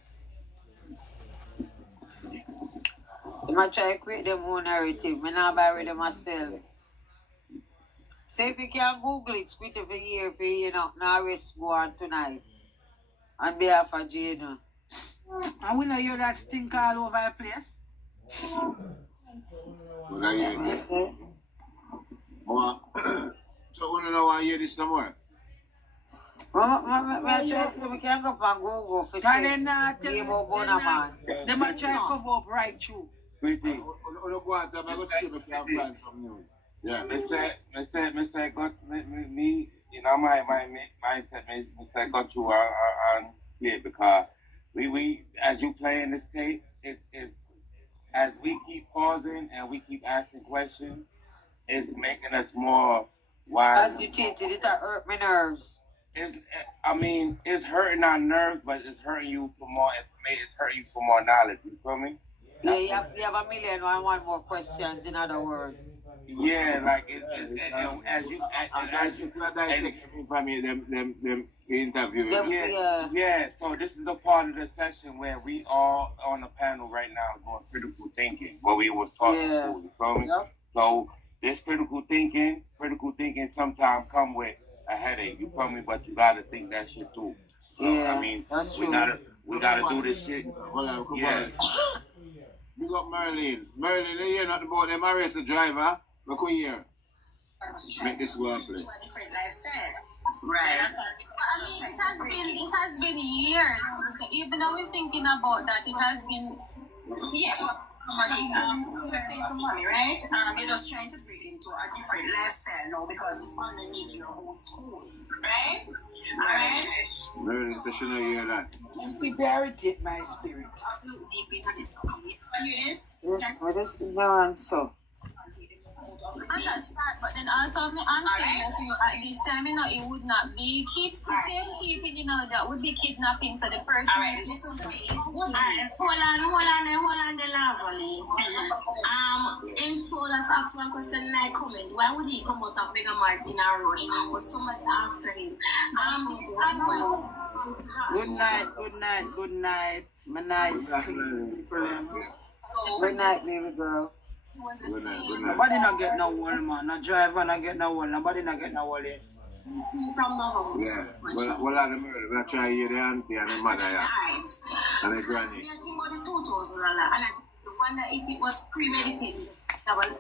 They might try create their own narrative. I not buy them myself. Say if you can Google it, Skitty for year for you know, now arrest go on tonight. On behalf of Jayden. And we know hear that stink all over the place. When I hear this. So we don't know why I hear this no more. I try to say we can go up on Google for Can they say not tell name me? of Bonaman. They might try to cover up right through. Sweetie, We don't go out there, I'm going to see if we can find some news. Yeah. Mr. got me, you know, my mindset, Mr. got you on play because we as you play in this tape, it's as we keep pausing and we keep asking questions, it's making us more wise. Agitated, it hurt my nerves. It's hurting our nerves, but it's hurting you for more information. It's hurting you for more knowledge. You feel me? Yeah, you have a million and one more questions, in other words. Yeah, like them interview. Yeah. So this is the part of the session where we all on the panel right now doing critical thinking, what we was talking about. You feel me? Yep. So this critical thinking sometimes come with a headache. You feel me? But you gotta think that shit too. So, Yeah, that's we true. we gotta do this shit. Hold on, come Yeah. on. We got Merlin. Merlin, you hear nothing about them arrest the driver? Look who here. Make this go and play. To a different lifestyle. Right. That's why I was trying to break it. It has been years. So even though we're thinking about that, it has been. Yeah, but say to mommy, right? You're just trying to break into a different lifestyle now because it's underneath your whole school, right? Alright? Merlin says she don't hear that. We buried it, my spirit. I have to look deep into this. You hear this? Yes, what is the answer? Understand, but then also I'm saying that at this time, it would not be keeping, that would be kidnapping. So the person. Alright, listen to me. Hold on, the lovely. In Solas asked one question and I comment. Why would he come out of Mega Mart in a rush? Was somebody after him? Good night. My night's clean. Good night, baby girl. Was the same. Nobody not get no wall, man. No driver not get no wall. Nobody not get no wall yet. From the house. Yeah. Well, I'm going to try to hear the auntie and the mother, yeah. And the granny. I think about the 2000, and I wonder if it was premeditated. That was a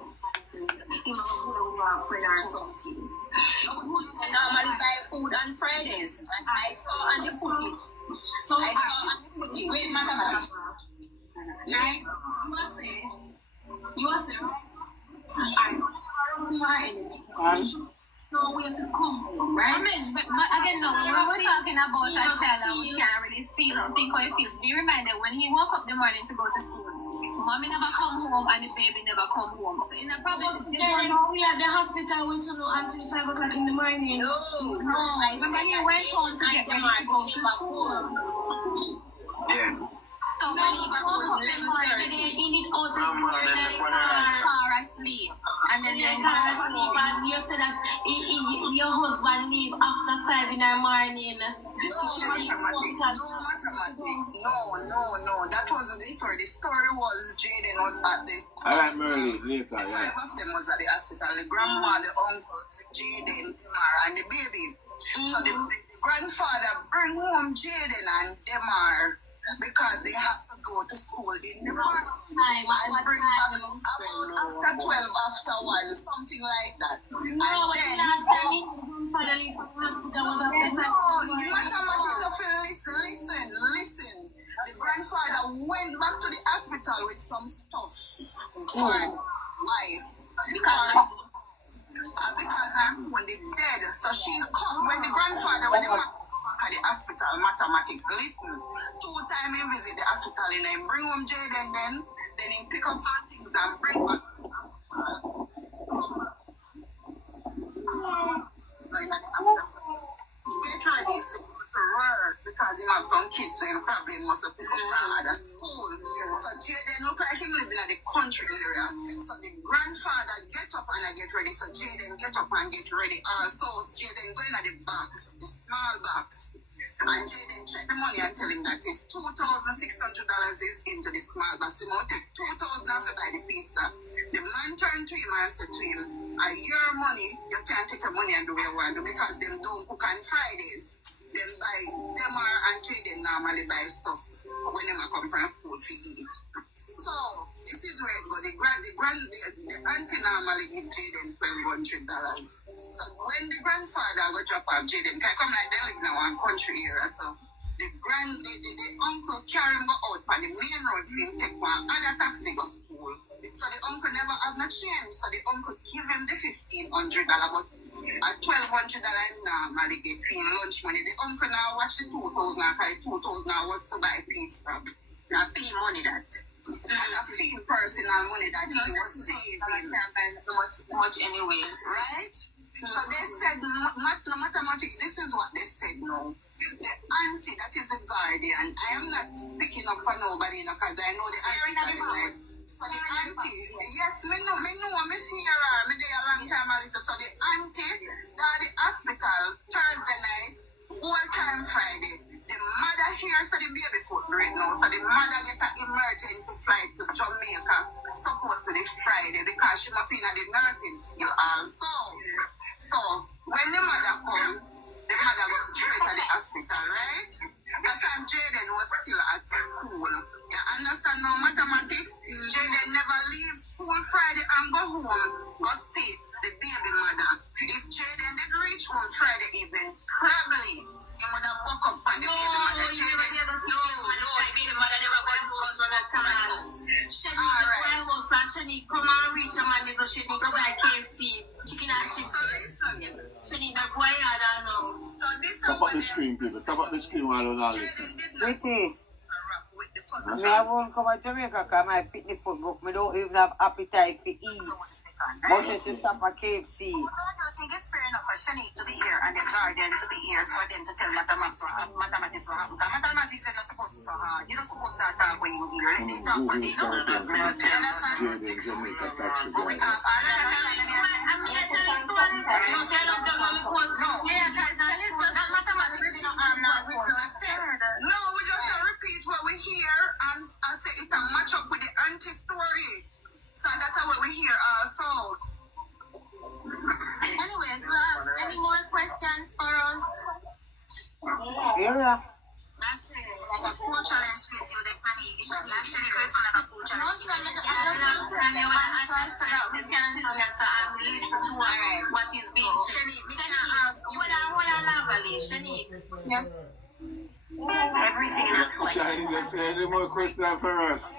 friend or something. I normally buy food on Fridays. And I saw on the footage. So I saw on the footage. wait, mathematics. Like, you are saying, right? I don't know where to come from, right? I mean, but again, no, when we're talking about a child and we can't really think how it feels. Be reminded when he woke up in the morning to go to school, mommy never come home and the baby never come home. So in a problem, Jayden still at the hospital waiting until 5 o'clock in the morning. No, remember he went home to get ready to go to school. Yeah. So when he woke up in the morning, he did out of the car asleep. And then car asleep, and you said that your husband leave after 5 in the morning. No mathematics. No. That wasn't the story. The story was Jayden was at the Alright, Merlin, later, the yeah. 5 of them was at the hospital. The grandma, the uncle, Jayden, Demar, and the baby. So the grandfather bring home Jayden and Demar because they have to go to school in the morning and bring back after 12, after 1, something like that. No, but the last time he leave from the hospital was a the mathematics of it, listen. The grandfather went back to the hospital with some stuff for his wife because her husband is dead. So she come when the grandfather at the hospital, mathematics. Listen, 2 times he visit the hospital and I bring home Jayden, then he pick up some things and bring back. Get ready to work because he has some kids so he probably must have picked up from other school. So Jayden look like him living at the country area. So the grandfather get up and I get ready. So Jayden get up and get ready. So Jayden going at the box, the small box. And Jayden check the money and tell him that it's $2,600 is into the small box. He will take $2,000 after buy the pizza. The man turned to him and said to him, your money, you can't take the money and do what you want to do because them don't cook on Fridays. Demar and Jayden normally buy stuff when they come from school to eat. So this is where it goes. The auntie normally give Jayden $1,200. So when the grandfather go drop off Jayden, can come like they live in one country here, so the uncle carry him go out on the main road for him take one other taxi go school. So the uncle never have no change. So the uncle give him the $1,500, but at $1,200 normally get for lunch money. The uncle now watch the $2,000 because the $2,000 was to buy pizza. Now fee money that. Not a fee personal money that he was saving. Much anyways. Right? So they said mathematics, this is what they said now. The auntie, that is the guardian. I am not picking up for nobody because I know the auntie is very nice. So the auntie, yes, me know, I'm here, me there a long time, Alicia. So the auntie, at the hospital, Thursday night, all time Friday. The mother here, so the baby foot right now. So the mother get an emergency flight to Jamaica, supposed to be Friday, because she must be in the nursing field also. So when the mother come, the mother goes straight to the hospital, right? That time Jayden was still at school. You understand now mathematics? Jayden never leave school Friday and go home, go see the baby mother. the top of the screen while you're not listening. Pretty. I won't come to Jamaica because my picnic food book. I don't even have appetite to eat. But it's a stop at KFC. I don't think it's fair enough for Shanique to be here and the guardian to be here for them to tell mathematics what happened. Mathematics is not supposed to so hard. You're not supposed to talk when you're here. Let them talk what they know. No, we just repeat what we hear and say it and match up with the anti-story. So that's how we hear also. Anyways, we have any more questions for us? Yeah. Like a school challenge quiz, you the panic. You should actually question like a school challenge. No, I don't think we can answer that. We can listen to what is being Shanique. Yes. Everything in that question. Shanique, any more questions for us?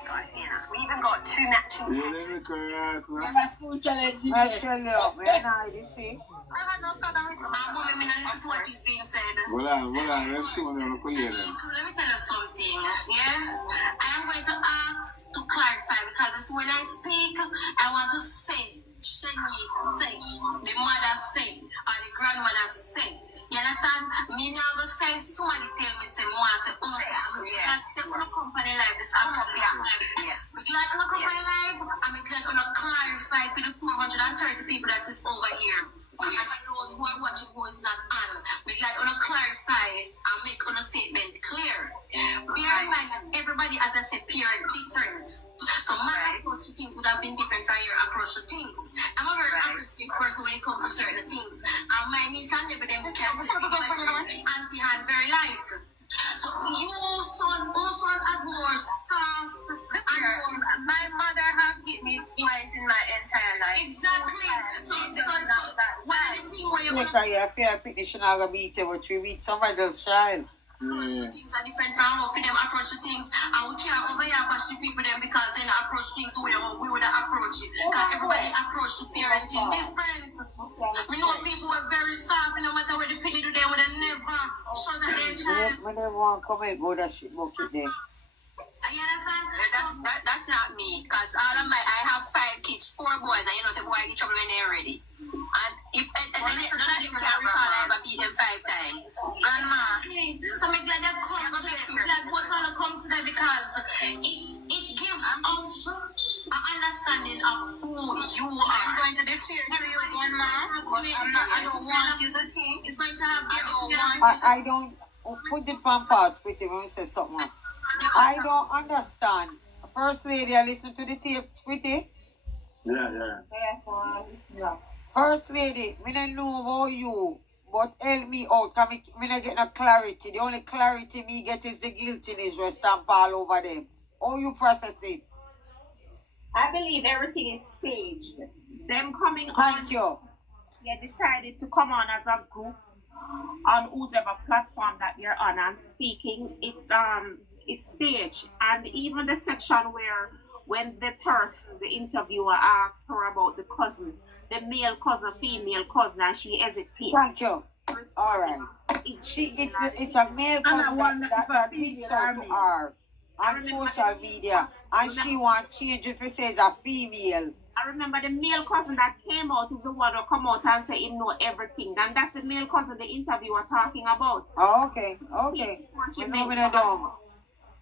We even got 2 matching Yeah, let me correct. That's school challenge. I tell you, man, I see. I had no problem with that. Let me listen to what is being said. Well, let's see what I'm going to Let me tell you something, yeah? I am going to ask to clarify because when I speak, I want to say, Shanique say, the mother say, or the grandmother say. You understand? Me now go say, somebody tell me, say, more, say, oh, yes. That's the company life, this company life. Yes. We're glad on company life, and we're glad on clarify for the 430 people that is over here. And those who are watching who is not on, we'd like to clarify and make a statement clear. Bear in mind that everybody, as I said, parent different. So my approach to things would have been different from your approach to things. I'm a very aggressive person when it comes to certain things. My niece and nephew them can anti-hand very light. So you son also has more soft. My mother have hit me twice in my entire life. Exactly. So what are the things where you Look at your fair picnic, she's not going to beat you, but you beat somebody else's child. Things are different from how for them approach to things, and we can't over here bash the people them because they don't approach things the way we would approach it. Because everybody approach to parenting different. We know people were very soft, no matter what the penny do, they would have never show that their child. When they want to come and go, that shit bucket there. You understand? That's not me, because I have 5 kids, 4 boys, and you know, say boy get trouble when they're ready. And if none of them can recall I ever beat them 5 times. Grandma. So I'm glad they come to them. Glad both of them come to them because it gives us an understanding of who you are. I'm going to be fair to you, Grandma, but I don't want you to think. It's going to have I don't put the pampas with him when you say something. I don't understand. First lady, I listen to the tape, Squitty. Yeah. First lady, I don't know about you, but help me out. I don't get no clarity. The only clarity me get is the guiltiness we stamp all over them. How you process it? I believe everything is staged. Them coming on. Thank you. They decided to come on as a group on whoever platform that you're on and speaking. It's staged, and even the section where when the person, the interviewer, asks her about the cousin, the male cousin, female cousin, and she hesitates. Thank you. All right. It's a male cousin that reached out to her on social media, and she wants change if it says a female. I remember the male cousin that came out is the one who come out and say he know everything. And that's the male cousin the interviewer talking about. Oh, okay.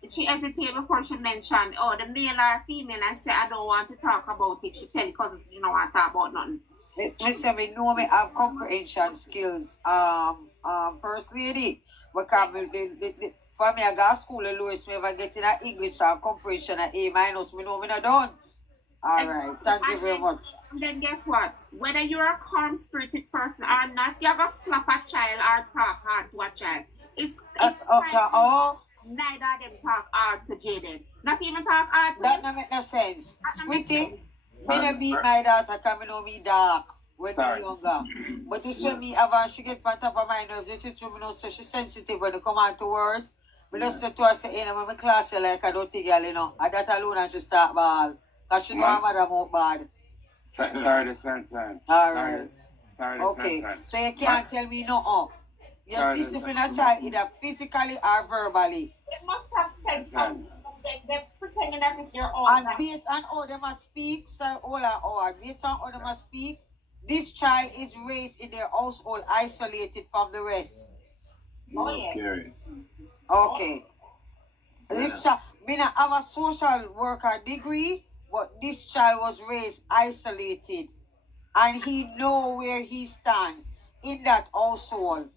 She hesitated before she mentioned, the male or female, and said, I don't want to talk about it. She tell cousins she don't want to talk about nothing. Listen, we know me have comprehension skills. First lady, because for me, I got school in Lewis, me ever get in English or comprehension at A-, me know me no don't. All right, thank you very much. And then guess what? Whether you're a calm-spirited person or not, you're going to slap a child or talk hard to a child. It's neither of them talk hard to Jayden. Not even talk hard to that don't make no sense. Squitty, me no beat my daughter because I know me dark when I'm younger. But it's when me have she get on top of my nerves. This is true, me know, so she's sensitive when they come on to words. Me just say to her, say, when my class like I don't think girl, you know. And that alone and she start ball. Because she know her mother more bad. Sorry to send. All right. Sorry to okay. So you can't tell me no. You discipline a child either physically or verbally. They must have said something. They're pretending as if they're all And that. based on how they must speak, sir, based on how they must speak, this child is raised in their household isolated from the rest. Oh, yes. Okay. This child, me not have a social worker degree, but this child was raised isolated. And he know where he stand in that household.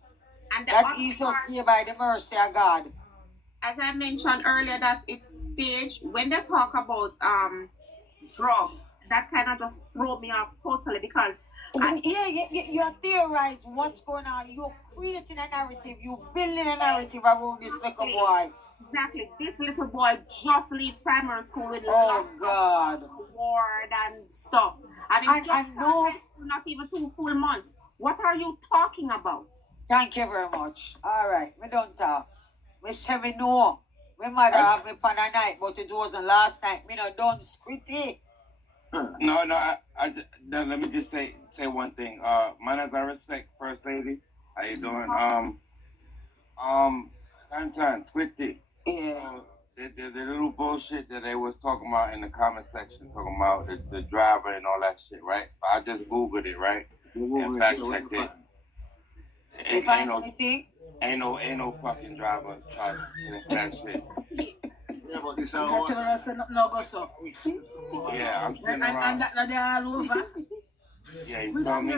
And the That other is just part, here by the mercy of God. as I mentioned earlier, that it's staged. When they talk about drugs, that kind of just throw me off totally because You're theorizing what's going on. You're creating a narrative. You're building a narrative around this little boy. Exactly. This little boy just leave primary school with Oh God. award and stuff. And it's just not even 2 full months. What are you talking about? Thank you very much. All right, me don't talk. Me say me know. My mother have me for the night, but it wasn't last night. Me not done squitty. No, let me just say one thing. Manners, I respect First Lady. How you doing? Concern, Squitty. Yeah. The little bullshit that they was talking about in the comment section, talking about the driver and all that shit, right? I just Googled it, right? And fact checked it. If I know anything? Ain't no fucking driver trying to finish that shit. Yeah, but this No go so. Yeah, I'm sitting And around. that they all over. Yeah, you feel me?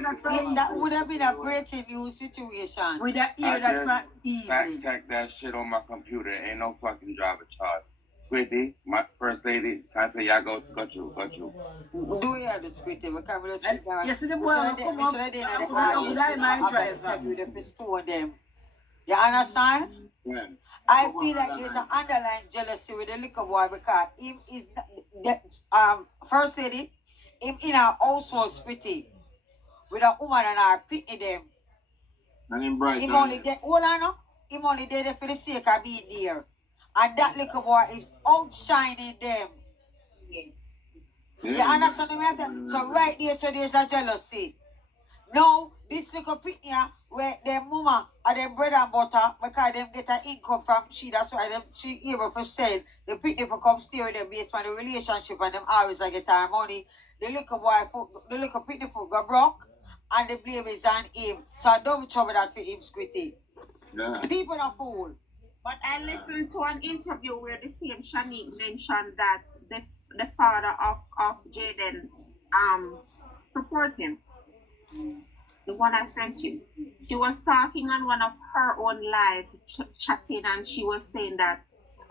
That would have been a breaking news situation. With that ear that from evening. Fact check that shit on my computer. Ain't no fucking driver charge. Squiddy, my First Lady, time for y'all got you. Do we have the squiddy? We can't really speak down. Yes, the boy will come up. My driver. You understand? Yeah. I feel like there's an underlying jealousy with the little boy because him is First Lady, him in our household squitty with a woman and our pitney them. And in Brighton. Him only there, hold on now. Him only there for the sake of being there. And that little boy is outshining them. You understand what I say? So right there, so there's a jealousy. Now, this little pitney where their mama and their bread and butter, because them get an income from she, that's why she able to sell. The pitney for come stay with them based on the relationship and them always get her money. The little pitney foot go broke and the blame is on him. So I don't trouble that for him, Squitty. Yeah. People are fool. But I listened to an interview where the same Shanique mentioned that the father of Jayden support him. The one I sent you. She was talking on one of her own live chatting, and she was saying that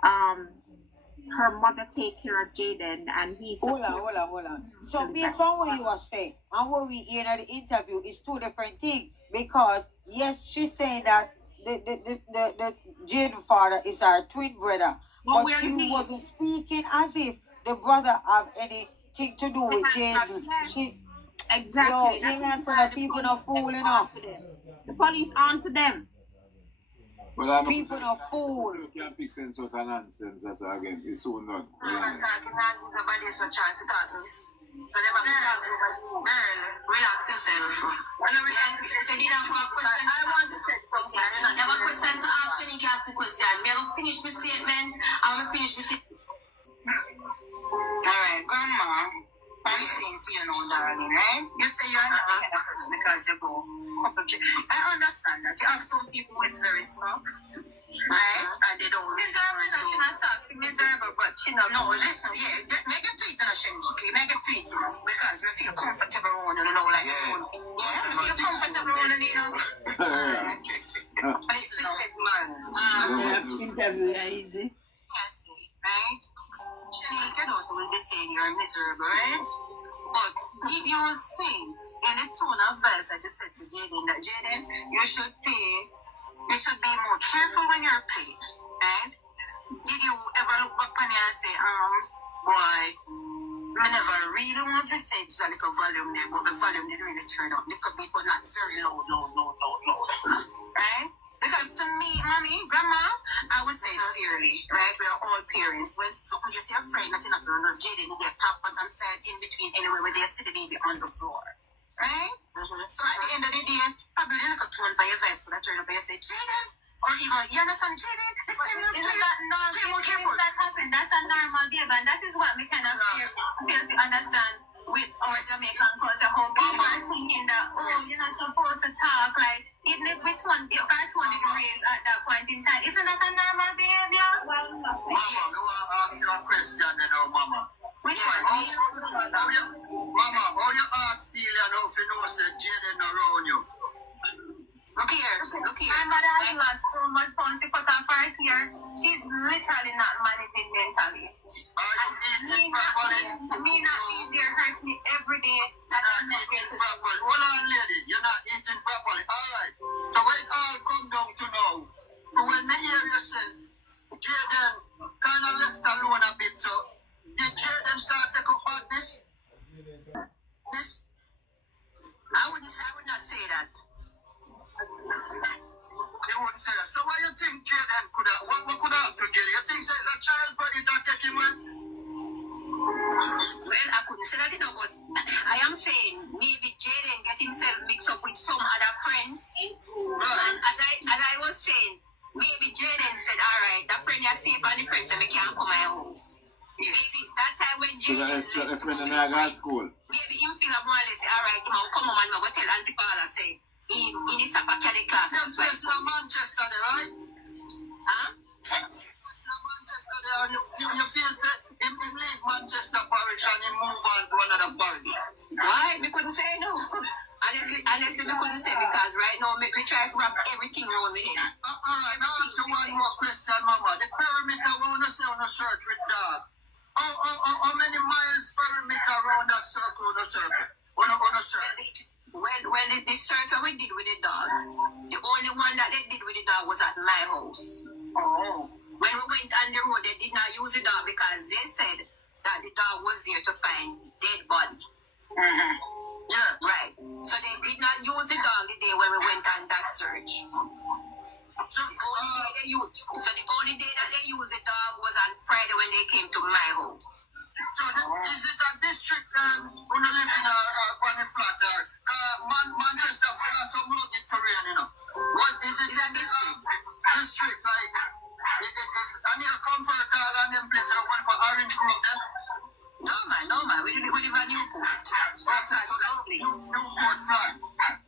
her mother take care of Jayden and he's Hold on. So based on what you were saying and what we hear in the interview is two different things. Because yes, she's saying that the Jayden father is our twin brother. But she wasn't speaking as if the brother have anything to do with Jayden. Exactly. So the people are fooling up. The police on to them. Well, people are fools. You can't pick sense out of nonsense. That's again. It's soon done. So they might be talking about, girl, relax yourself. When I relax, you did have one question. I want to set the question. I have a question to ask you. You can ask the question. May I finish my statement? I'm going to finish my statement. Alright, Grandma, I'm saying to you now, darling, right? You say you're not a kind of person because you go couple. I understand that. You have some people who is very soft. Right? And they don't really she not talk miserable, but she know. No, listen, yeah. Make a tweet on a Shanique. Make a tweet because we feel comfortable around you know, like we feel comfortable around you know. Listen now. Interview easy. Yes, right? Shanique, I don't want to be saying you're miserable, right? But did you see in the tone of voice that you said to Jayden that Jayden, you should be more careful when you're playing, right? Did you ever look back on you and say, boy, I never really want to say to the little volume there, but the volume didn't really turn up. Little bit, but not very loud. Right? Because to me, mommy, grandma, I would say fairly, right? We are all parents. When something you see a friend that you're not around, Jayden, you get top button side in between anywhere where they see the baby on the floor. Right? So at the end of the day, probably look at tone for your voice for that turn up and you say, Jayden, or even, you understand, Jayden, this time you Isn't that normal? If that happens, that's a normal behavior, and that is what we kind of feel to understand with our Jamaican culture, how people are thinking that, oh, you're not supposed to talk, like, even if we tone raised at that point in time, isn't that a normal behavior? Well, Mama, no one ask you a question, you know, Mama. Which one? Mama, how you ask Celia now if you know said Jayden around you? Look here. My mother has so much fun to cut off her hair. She's literally not managing mentally. Me not being there hurts me every day. That I'm not eating properly. Hold on, lady. You're not eating properly. All right. So when it all come down to now, so when the hear you say, Jayden kind of left alone a bit, so did Jayden start to take up on this? I would not say that. You wouldn't say that. So why you think Jayden could have, what could have to Jayden? You think there's a child predator take him with? Well, I couldn't say that, you know, but I am saying maybe Jayden get himself mixed up with some other friends. Right. And as I was saying, maybe Jayden said, all right, that friend is safe and the friend said, I can't come my house. Maybe that time when Jayden left school. maybe him feel more or less say, all right, come on, man, go tell Auntie Paula, say, he needs to carry class. That's why it's not Manchester, right? Huh? It's not Manchester there. You feel say him leave Manchester parish and he move on to another parish. Why? We couldn't say no. Honestly, we couldn't say because right now we try to wrap everything around me. Alright, now answer one more question, Mama. The perimeter we want to say on the search with dog. How many miles perimeter around that circle on the circle? On the search? When the search we did with the dogs, the only one that they did with the dog was at my house. Oh. When we went on the road, they did not use the dog because they said that the dog was there to find dead body. Mm-hmm. Yeah. Right. So they did not use the dog the day when we went on that search. So the only day that they used the dog was on Friday when they came to my house. So is it a district when you live in on a flat Manchester full of some rugged terrain, you know? What is it? Is a district like I need a comfort all and them places I want for Orange Grove then? No man, we live in Newport. Newport flat.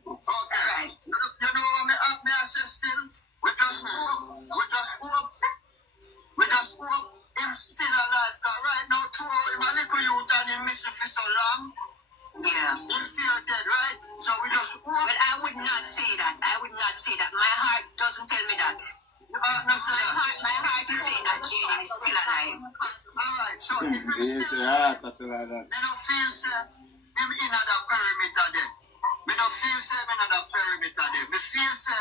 Okay. Right. You know what me I say still? We just hope him still alive, because right now, through him a little youth and him miss you for so long. Yeah. He feel dead, right? So we just hope. Well, I would not say that. My heart doesn't tell me that. My heart is saying that Jayden is still alive. Alright, so if him still alive, me no feel say him in the perimeter then. Me no feel say him in the perimeter then. Me feel say...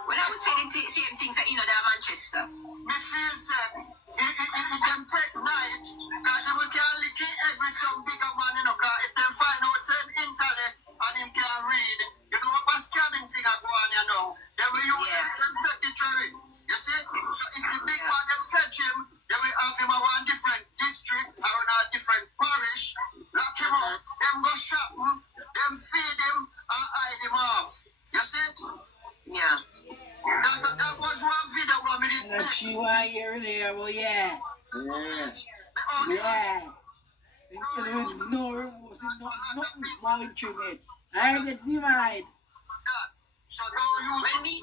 Well, I would say the same things that they're Manchester. Me feel say if them take night, because we can lick his head with some bigger man, you know, because if them find out some intellect and him can read, you know what a scamming thing I go on, you know, then we use them secretary. You see? So if the big man them catch him, then we have him at one different district or in a different parish, lock him up, them go shop him, them feed him and hide him off. You see? Yeah. That was one video where we did that she was here and there, well, yeah. No remorse, nothing more intimate. I heard it divide. So when me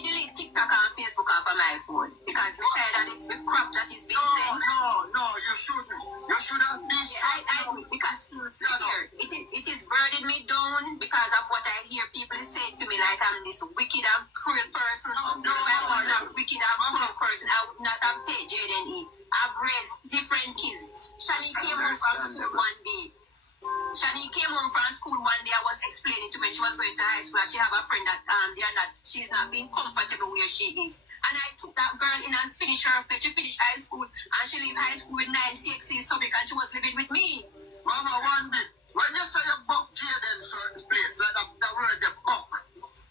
delete TikTok and Facebook off of my phone because we said that the crap that is being sent. No, you shouldn't. You should have been because it is burdening me down because of what I hear people say to me like I'm this wicked and cruel person. No, I'm not wicked and cruel person. I would not have taken Jayden in. I've raised different kids. Shani came home from school one day. I was explaining to me she was going to high school and she have a friend that she's not being comfortable where she is. And I took that girl in and finished her. She finished high school and she left high school with 9 6 so because she was living with me. Mama, one day, when you say you buck Jayden certain place, like the word the buck,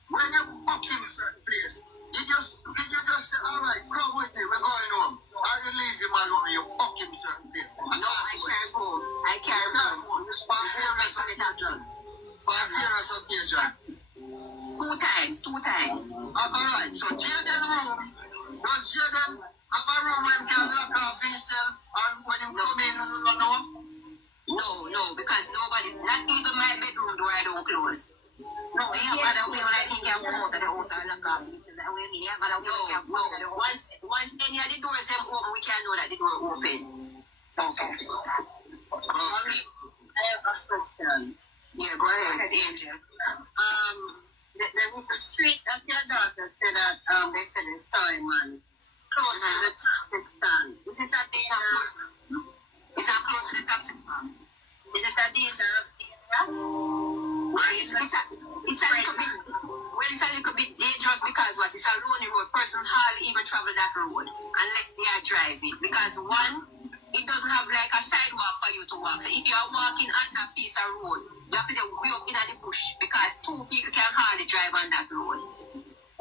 when you buck him certain place, you just say, all right, come with me, we're going home. Or you leave him alone, you buck him certain place. No, I carry home. By fearless of any of the doors them open, we can know that the door open. Okay. I have a question. Yeah, go ahead, Angel. There was a street that your daughter said that they said they saw him on close to the taxi stand. Is it a dangerous? It's not close to the taxi stand. Is it a dangerous area? It's a little bit. Well, it's a little bit dangerous because what? It's a lonely road. Persons hardly even travel that road unless they are driving. Because one, it doesn't have like a sidewalk for you to walk. So if you are walking on that piece of road, you have to go way up in the bush because two people can hardly drive on that road.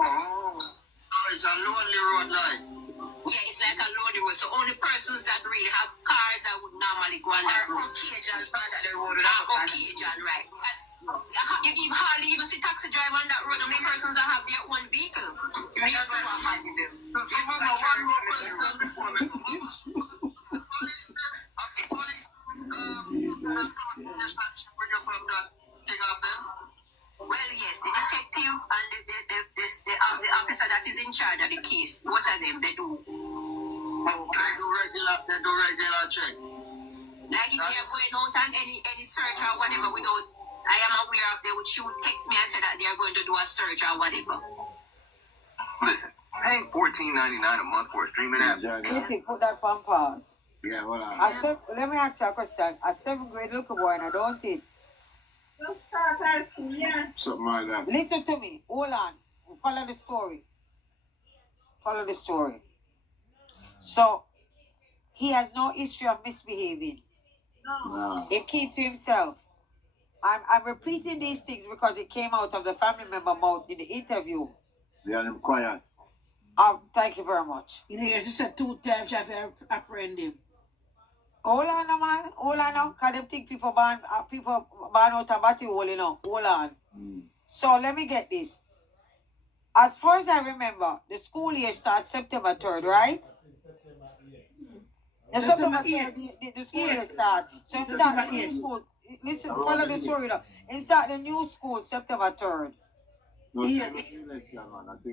Oh, it's a lonely road, like. Yeah, it's like a lonely road. So only persons that really have cars that would normally go on that road. Occasion part of the road. Occasion, right. You hardly even see taxi drive on that road. Only persons that have their own vehicle. This is one more question before me. Well, yes, the detective and the officer that is in charge of the case, both of them, they do. They do regular check. Like if they're going out on any search or whatever, I am aware of, she would text me and say that they're going to do a search or whatever. Listen, paying $14.99 a month for a streaming app. Kitty, put that on pause. Yeah, well, Let me ask you a question. A 7th grade little boy, and I don't it. something like that. Listen to me. Hold on. Follow the story. Follow the story. So, he has no history of misbehaving. No. He keeps to himself. I'm repeating these things because it came out of the family member mouth in the interview. Yeah, I'm quiet. Thank you very much. You know, you said 2 times you have to apprehend him. Hold on, man. Hold on now. Because them think people ban out a batty hole, you know. Hold on. So let me get this. As far as I remember, the school year starts September 3rd, right? September 3rd, the school year starts. So it start the new school. Listen, follow the story now. It start the new school September 3rd. No, Yeah.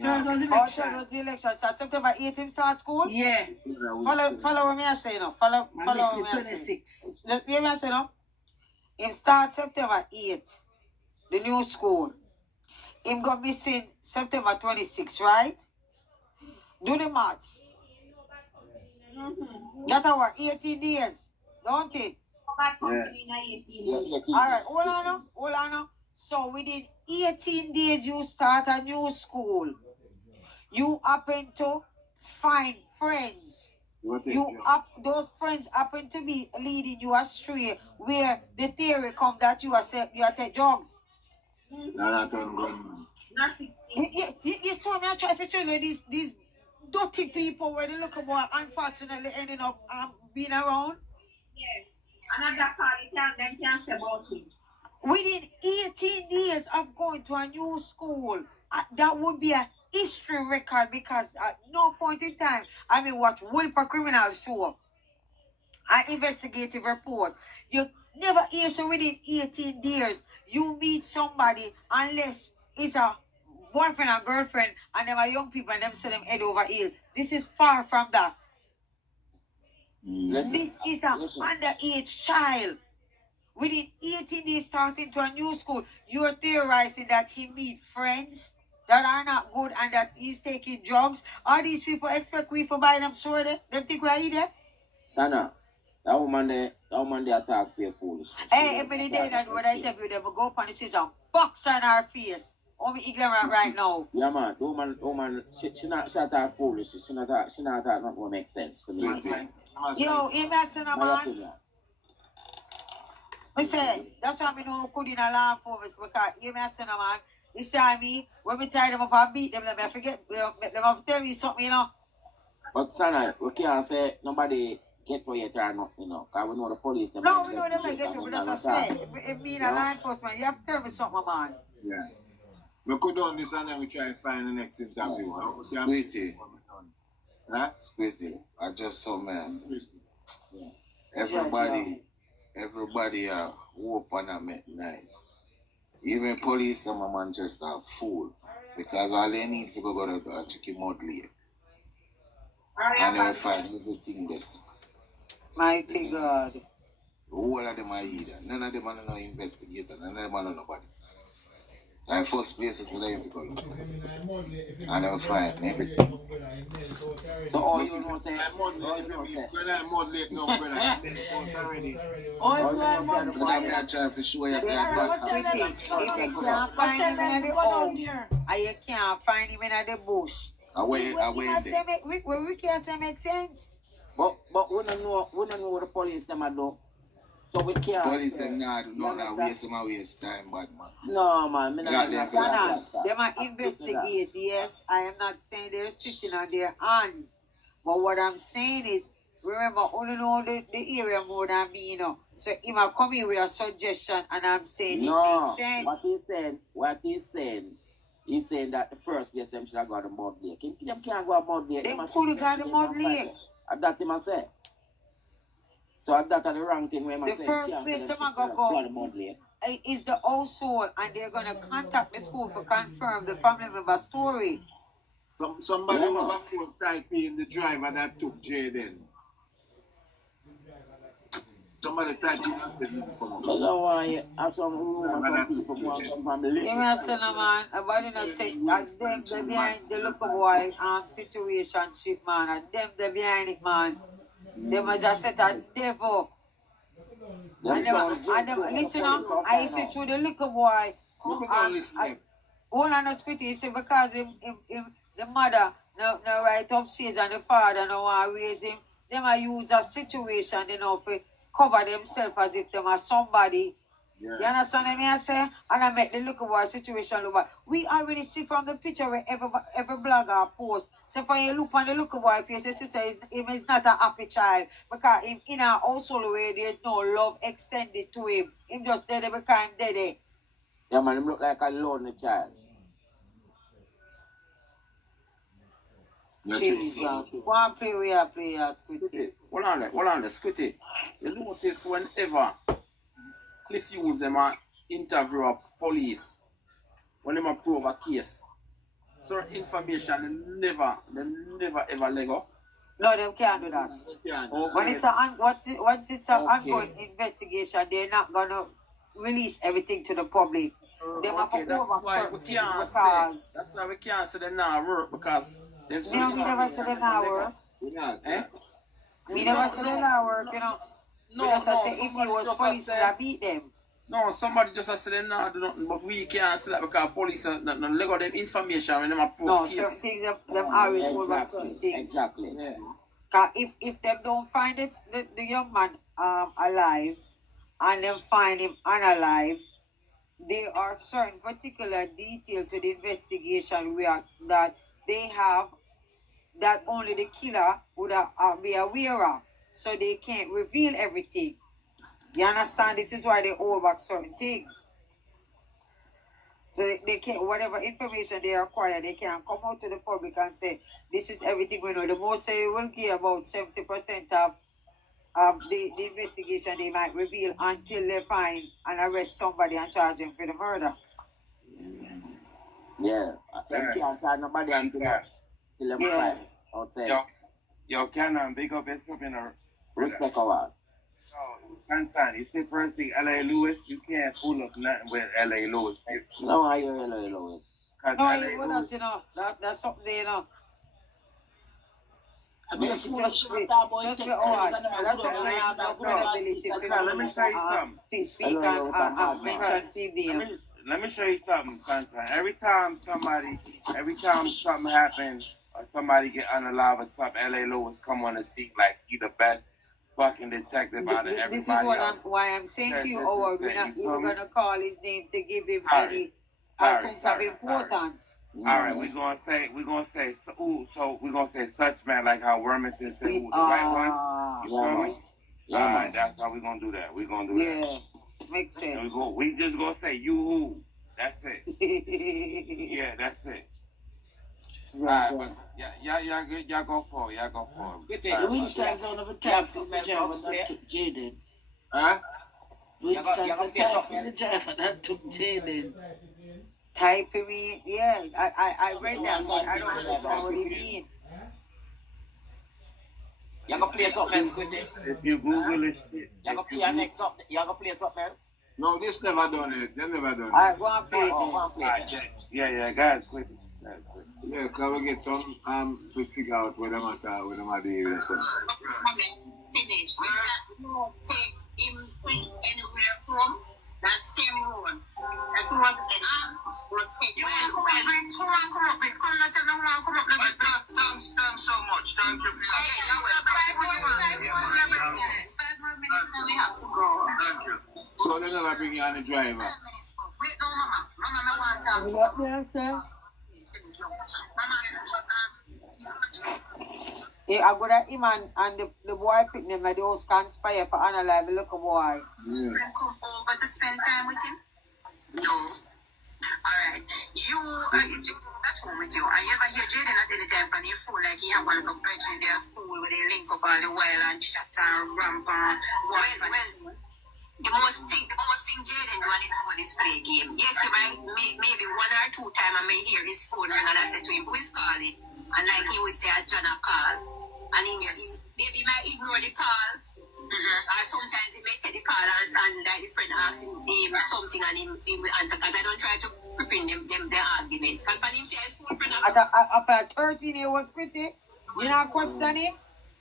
Third was the election. So September 8th him start school? Yeah. Follow what me I say now. Follow what me I say. 26. Let me say now. Him start September 8th. The new school. Him go missing September 26th, right? Do the maths. That's our 18 days, don't it? Alright, hold on now. So within 18 days you start a new school. You happen to find friends. Those friends happen to be leading you astray where the theory come that you are take drugs. You saw me try to show you these dirty people where they look about unfortunately ending up being around. Yeah. And that's all they can say about it. Within 18 days of going to a new school, that would be a history record because at no point in time, watch Wilper Criminal Show, an investigative report. You never hear so within 18 days, you meet somebody unless it's a boyfriend or girlfriend and them are young people and them say them head over heel. This is far from that. This is an underage child. Within 18 days starting to a new school, you are theorizing that he meet friends that are not good and that he's taking drugs. All these people expect we for buy them sword? Them think we are idiot? Sana, that woman they attack people foolish. Hey, every day that when I tell you them go up on the street and box on her face. Only ignorant right now. Yeah man, the woman she not attack foolish. She not attack not gonna make sense for me. Yo, you messing a man. I say, that's why I know who could in a law force because you messing a man. You see me, when we tie them up and beat them, I forget, them have to tell me something, you know. But Sana, we can't say nobody get for you or not, you know, because we know the police. No, we know them like get to, but that's what I say. If being a law enforcement, you have to tell me something, man. Yeah. We could do this and then we try to find the next interview. Squitty. Huh? Squitty. I just saw mess. Yeah. Everybody open and make nice. Even police in Manchester are full because all they need to go to the chicken mud lake. And they will find everything this. Mighty God. The whole of them are either. None of them are no investigator. None of them are no nobody. And first place is where you go. And they will find everything. So all you know say, all you know say. When I'm more late now, when I'm already. All you know say. But I'm not trying to show you say I'm back. If you can't find him in the house, and you can't find him in the bush. Away there. We can't say make sense. But we don't know what the police them are do. So we can't. Police say nah, waste time, bad man. No man, me not They might investigate, yes. I am not saying they're sitting on their hands. But what I'm saying is, remember, only know the area more than me, you know. So he might come here with a suggestion and I'm saying it makes sense. He's saying that the first place them should have got the mud lake. Them can't go to mud lake. They could have got the mud lake. That him say. So that's the wrong thing when I say. The first place them go is the household, and they're gonna contact the school to confirm the family member story. Somebody have a phone type in the driver that took Jayden. Somebody type in the come up. I don't want you have some people who want to come from the lake. You may say, no man, about not take as them they behind the local boy situationship, man, and them they behind it, man. They must just set a devil. And them listen up, I see through the little boy. Hold on a squitty, you see, because the mother no right upstairs and the father no want to raise him. They might use a situation, you know, to cover themselves as if they are somebody. Yeah. You understand what I say? And I make the little boy situation look bad. We already see from the picture where every blogger post. So for you look on the little boy face, you say him is not a happy child. Because him in a household where there's no love extended to him. Him just dead because him dead. Yeah man, him look like a lonely child. Jesus. One play we are playing, Squitty. Hold on there, Squitty. You notice whenever Cliff use them interview a police when them prove a case. Certain information they never ever let go. No, them can't do that. Okay. When it's once it's an ongoing investigation, they're not gonna release everything to the public. That's why we can't say they not work because them we never say they not work. We never say they not work, you know. We just say if it was police that beat them. No, somebody just said they not do nothing, but we can't say that because police don't let go them information when them approve no, case. certain things them always hold back certain things. Exactly. Yeah. Cause if them don't find it the young man alive and them find him unalive, there are certain particular details to the investigation where that they have that only the killer would be aware of. So they can't reveal everything. You understand? This is why they hold back certain things. So they can't, whatever information they acquire, they can't come out to the public and say, this is everything we know. The most they will give about 70% of the investigation they might reveal until they find and arrest somebody and charge them for the murder. Yeah. They can't tell nobody until them find outside. Yo, Canon, big up yourself in a respect our. Sometimes you see first thing LA Lewis, you can't fool up nothing with LA Lewis. No, I hear LA Lewis. No, you will not, you know. That's something there, you know. I mean, just be alright. That's something I have no credibility to let me show you something. Speak and mention female. Let me show you something, Sunshine. Every time something happens or somebody get unalive or something, LA Lewis come on the scene like he the best fucking detective out of everybody. This is why I'm saying to you, Howard, we're not even gonna call his name to give him any sense of importance. All right, we're gonna say such man like how Wormington said who's the right one. You feel me? Yeah, all right, that's how we're gonna do that. We're gonna do that. Yeah, makes sense. We just gonna say you who. That's it. Yeah, that's it. Alright, but y'all go for it. Which stands on the top to the driver that took Jayden? Huh? Which stands on top to the driver that took Jayden? Typing me, yeah, I read that, but I don't understand what you mean. play something, Squiddy. If you Google it, You gonna play next up. You gonna play something. No, this never done it. They never done it. Alright, go and play it. Go and play it. yeah, guys, quick. Yeah, can we get some to figure out where them are doing so. Finish. No take him anywhere from that same road. That was would take You want to come up with? Come up with? Come not tell me who want to come up with. Thanks so much. Thank you for your Five more minutes and we have to go. Thank you. So they never bring you on the driver. Wait, no, Mama. Mama, I want to. What did I say? Yeah, I got that him and the boy picked them at the house conspire for analyze the little boy. Friend come over to spend time with him? No. Alright. You are at home with you. And you ever hear Jayden at any time on your phone like he have one of the bridge in their school where they link up all the while and chat and ramp and the most thing Jayden do on his phone is play game. Yes, you might maybe one or two times I may hear his phone ring and I say to him, who is calling? And like he would say, John a call. And he maybe might ignore the call. Or sometimes he may take the call and like the friend asks him something and he will answer because I don't try to prepare them the argument. Because for him say his school friend after 13 years was pretty, you know question it?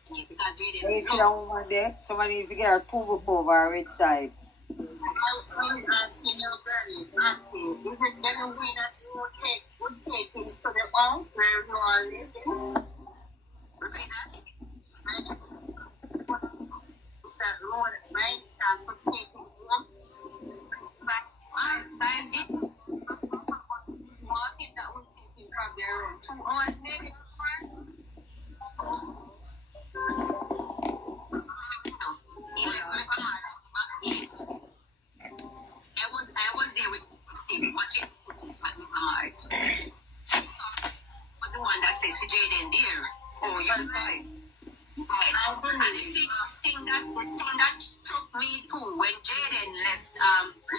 Because Jayden Wait till that woman there. Somebody if you get a tuba over right side. Is it better way that would take things to the house where you are living? Repeat that? That road, right? And to take it home. By video, walking that would take him probably around 2 hours maybe. I was there with him watching March. Was the one that says to Jayden there. Oh, you say? And you see the thing that struck me too when Jayden left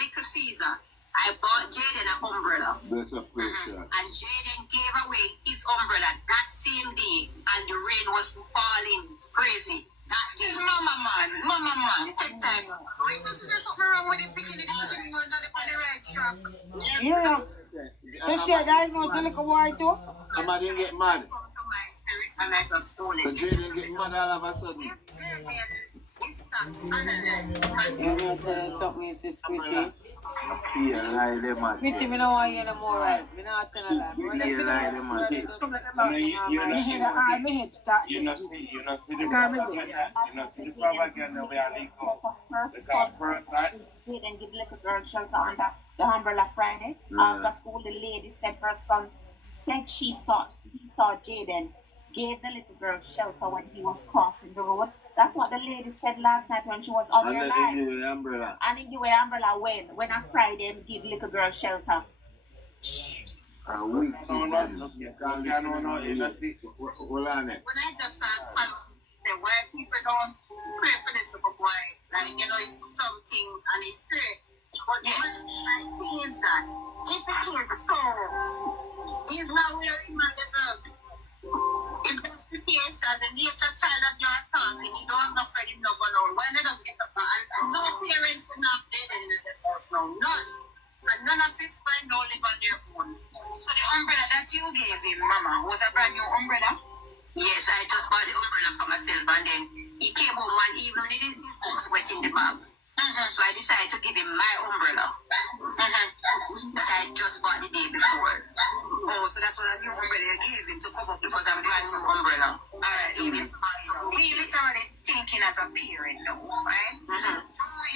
Liquor Caesar. I bought Jayden an umbrella. That's a place, And Jayden gave away his umbrella that same day and the rain was falling crazy. Mama man, take time. Wait, this is something wrong with the beginning. You're going on the right track. Yeah. So share diagnose the little boy too? Somebody didn't get mad. And I just told So it. Jayden get mad all of a sudden. You know tell something is this pretty. Yeah, lie them man. Pretty me no want hear no more right. Me not tell a lie. Yeah, lie them man. You not see the propaganda where they go. Because first night, Jayden give little girl shelter under the umbrella Friday. After school, the lady said her son said he saw Jayden gave the little girl shelter when he was crossing the road. That's what the lady said last night when she was on her live. And then give the umbrella. And he give the umbrella when a Friday give little girl shelter. We can't listen. You know, hold on it. When I just start the why people don't pray for this little boy, like you know, it's something and it's straight. But yes, I think is that if it is so, he's not where he might deserve. If that's the case that the nature child that you are talking, you don't have no friend, you don't go no. Why not just get up and no parents are not dead in the house now, none. And none of his friends don't live on their own. So the umbrella that you gave him, Mama, was a brand new umbrella? Yes, I just bought the umbrella for myself and then he came home one evening and his books wet in the bag. So I decided to give him my umbrella that I just bought the day before. Oh, so that's what a new umbrella you gave him to cover up because I'm a brand new umbrella. Alright, he was really literally thinking as a parent now, right? Do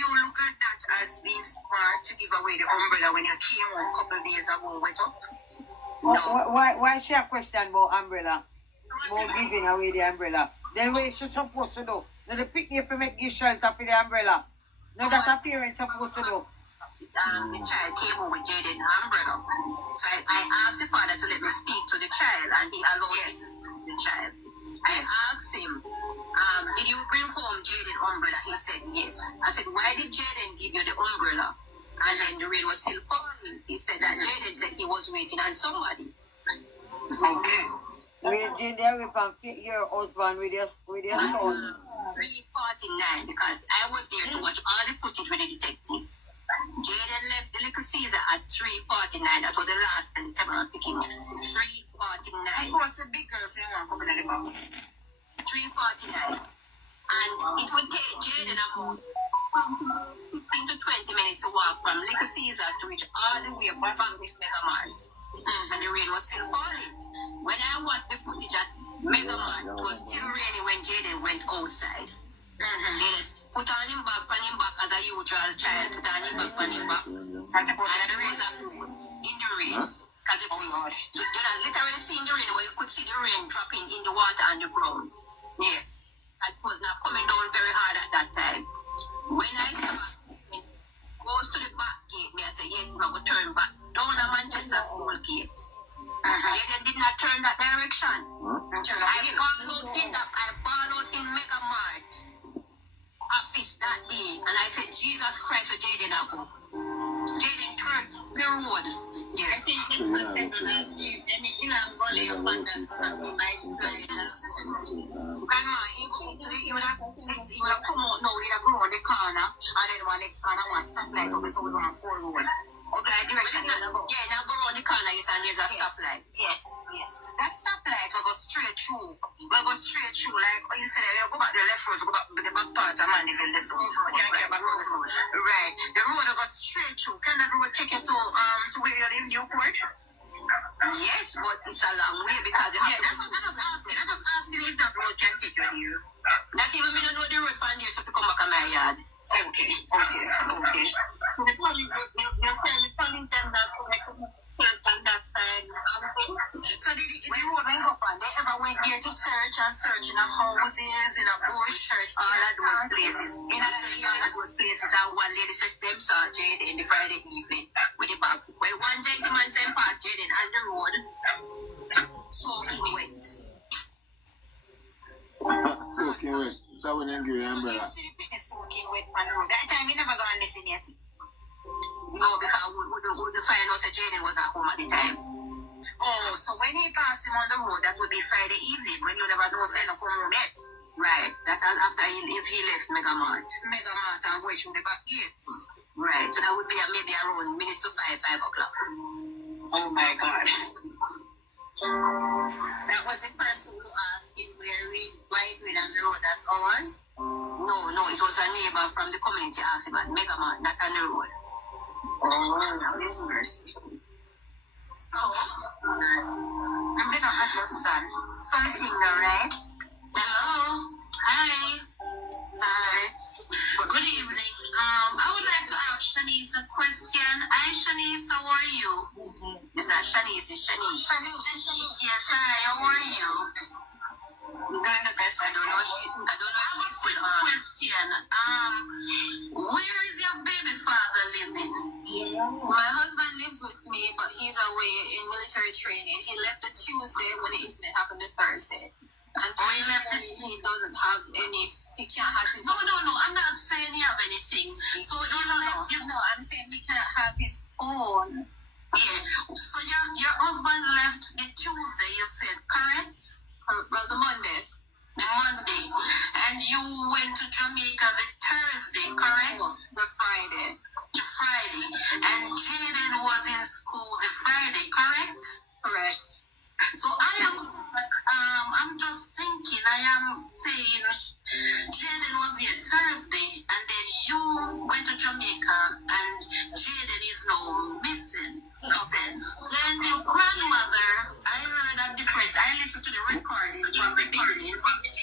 you look at that as being smart to give away the umbrella when you came home a couple of days ago wet up? No. Why she a question about umbrella? About giving away the umbrella. Then what she supposed to do? Now the picnic if you make you shelter for the umbrella. Now that a parent supposed to do. The child came home with Jayden umbrella. So I asked the father to let me speak to the child and he allowed the child. I asked him, did you bring home Jayden umbrella? He said yes. I said, why did Jayden give you the umbrella? And then the rain was still falling. He said that Jayden said he was waiting on somebody. Okay. Where did they whip and fit your husband with your son? 3:49 because I was there to watch all the footage with the detective. Jayden left the Little Caesar at 3:49. That was the last time I picked him up. 3:49. Of course, the big girl say one coming at the box. 3:49. And it would take Jayden about 15 to 20 minutes to walk from Little Caesars to reach all the way back to Mega Mart. And the rain was still falling. When I watched the footage at Mega Mart, it was still raining when Jayden went outside. Jayden put on him back as a usual child, put on him back. And the razor in the rain. Because you literally see in the rain, but you could see the rain dropping in the water and the ground. Yes. And it was not coming down very hard at that time. When I saw it goes to the back gate, me I said, yes, I'm going to turn back down a Manchester School gate. Jayden did not turn that direction. I balled out in Mega Mart office that day, and I said, Jesus Christ, for Jayden I go. Jayden turned the road. Yeah. I think the person that you know, bully up on that my grandma, he go up to the, he would have come out now, he'd have go on the corner, and then one next corner, one stoplight, so we go on 4 road. Okay, direction you wanna go? Yeah, now go around the corner, yes, and there's a stoplight. Yes. That stoplight will go straight through. Like, instead of you go back the left road, go back the back part of Mandeville, this one. You can't get back on this one. Right. The road will go straight through. Can that road take you to where you live, Newport? Yes, but it's a long way because that's what I was asking. I was asking if that road can take you there. Not even me don't know the road from there, so to come back on my yard. Okay. The police them that on that side. So the road went up and they ever went there to search in the houses, in a bush, all of those places. In all of those places, and one lady said them saw Jayden in the Friday evening with the bag. Well, one gentleman sent past Jayden on the road, soaking wet. Soaking wet. That one ain't give you umbrella. Soaking wet on the road. That time he never gone missing yet. No, because the find out that Jayden was not home at the time. Oh, so when he passed him on the road, that would be Friday evening when you never know say no come home yet. Right. That's after if he left Mega Mart and going through the back gate. Right. So that would be maybe around minutes to 5 o'clock. Oh my God. That was the person who asked him where we white with on the road at hours? No, it was a neighbor from the community asked him at Mega Mart, not on the road. Oh, this mercy. So, I'm gonna understand something, right? Hello. Hi. Good evening. I would like to ask Shanice a question. Hi, Shanice, how are you? It's not Shanice, it's Shanice. Yes, hi, how are you? Doing the best. I don't know. I have a quick question. Where is your baby father living? My husband lives with me, but he's away in military training. He left the Tuesday when the incident happened the Thursday. And he doesn't have any, he can't have his... No, I'm not saying you have anything. So No, I'm saying he can't have his phone. Yeah. So your husband left the Tuesday, you said, correct? Well, the Monday. And you went to Jamaica the Thursday, correct? The Friday. The Friday. And Jayden was in school the Friday, correct? Correct. So I'm just thinking, I am saying Jayden was here Thursday and then you went to Jamaica and Jayden is now missing. Okay. Then the grandmother, I heard a different, I listened to the recording from the beginning.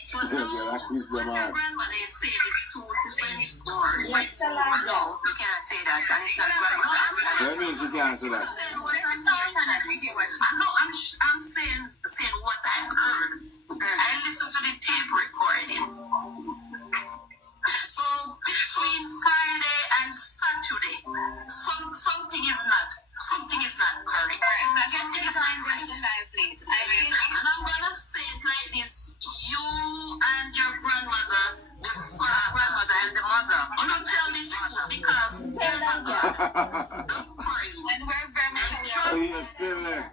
So now what your grandmother is saying is two different stories. No, you can't say that. And it's not right. That means you can't say that. I'm saying what I heard. I listened to the tape recording. So between Friday and Saturday, something is not correct. Something is not right. And I'm gonna say it like this: you and your grandmother, the grandmother and the mother, will not tell the truth because there's a God. I'm praying. And we're very much Oh, yeah, still there.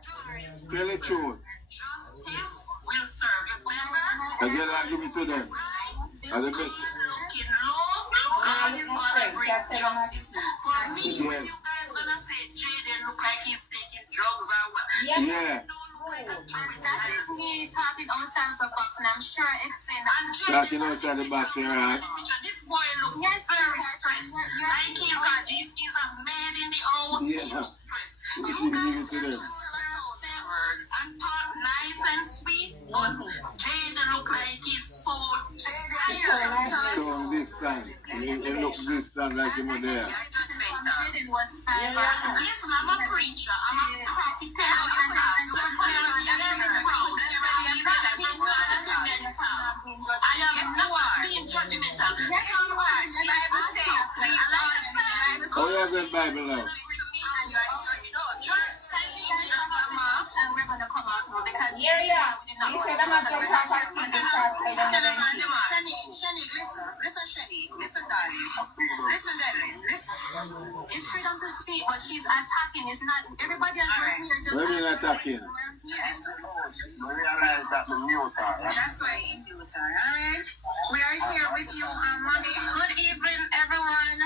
Tell the truth. Justice it to them. As a message. God is gonna bring justice. For me, when you guys gonna say Jayden look like he's taking drugs or what? Yeah. That is me talking outside the box, and I'm sure explain Talking outside the box, right? This boy look very stressed. Like he's a man in the house. He looks stressed. You guys can and talk nice and sweet, but Jayden look like he's so tired. So distant. He looks distant like him there. Jayden was fine. Listen, I'm a preacher. I'm a prophet. I am not being judgmental. Oh, yeah, good Bible now. And we're gonna come out now because He said I'm not going to talk about Shani, listen, darling. it's freedom to speak, but she's attacking. It's not everybody else was here. Just What are you attacking? Yes. I realize that the mute her. That's why in mute her, alright? We are here with you, mommy. Good evening, everyone.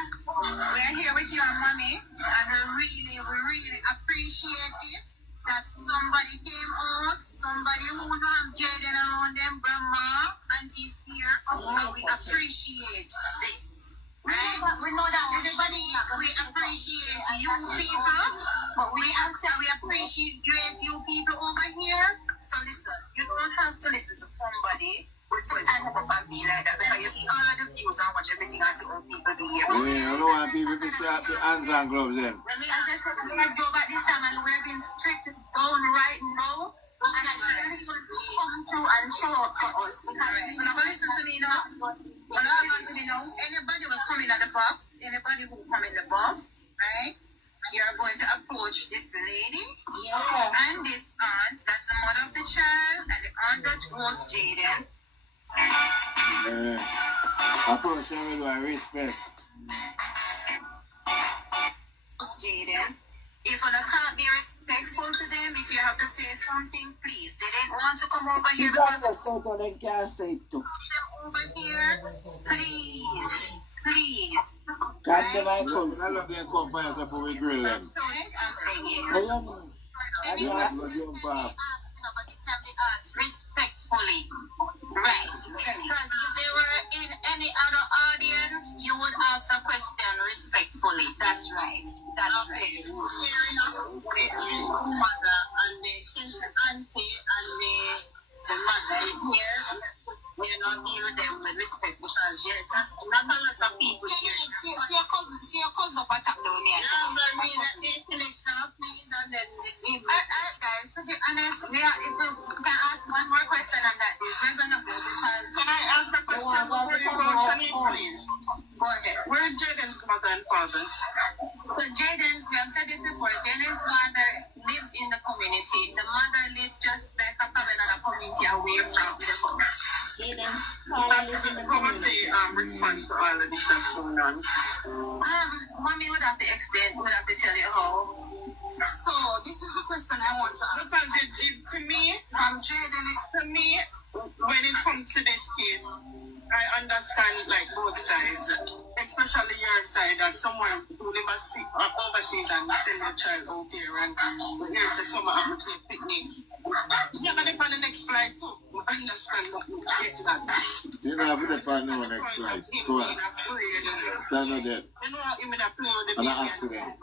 We are here with you, mommy, and we really appreciate it that somebody came out, somebody who know Jayden around them, grandma, aunties here, and we appreciate this. Right? we know that everybody We appreciate you people, but we appreciate you people over here. So listen, you don't have to listen to somebody who's going to come up and be like that, because you see all of the views and watch everything and see how people behave. Yeah, I don't want people to slap the hands and gloves then. When we go back this time and we're being strict down right now, and I'm sure this will come through and show up for us. Because You're not going to listen to me now. You're not listen to me now. Anybody will come in at the box, anybody who come in the box, right? You're going to approach this lady and this aunt. That's the mother of the child, and the aunt that was Jayden. Approach them with respect. Jayden. If you can't be respectful to them, if you have to say something, please. They didn't want to come over here because They can't say it too. them over here. Please. God, they might come. I love them come by us before we grill them. But it can be asked respectfully. Right. Because if they were in any other audience, you would ask a question respectfully. That's right. That's right. Mother and the auntie and the mother here, we're not here with them with respect because there's not a lot of people here. See your cousin up at down here. Finish now, please, and then guys, to be honest, if we can ask one more question on that, we're gonna go because Can I ask a question before you go, Shani, please? go ahead. Where is Jayden's mother and father? So Jayden's, we have said this before, Jayden's father lives in the community. The mother lives just like probably another community away from the house. How would they respond to all of this that's going on? Mommy would have to explain, would have to tell you how. so this is the question I want to ask. Because to me, when it comes to this case, I understand like both sides, especially your side as someone who never overseas and send your child out here and here's a summer I'm to picnic. You're gonna be on the next flight too. I understand that you get that. You know, I'm going to find no next flight. Go on. Stand on that. You know, even a play with the An baby accident.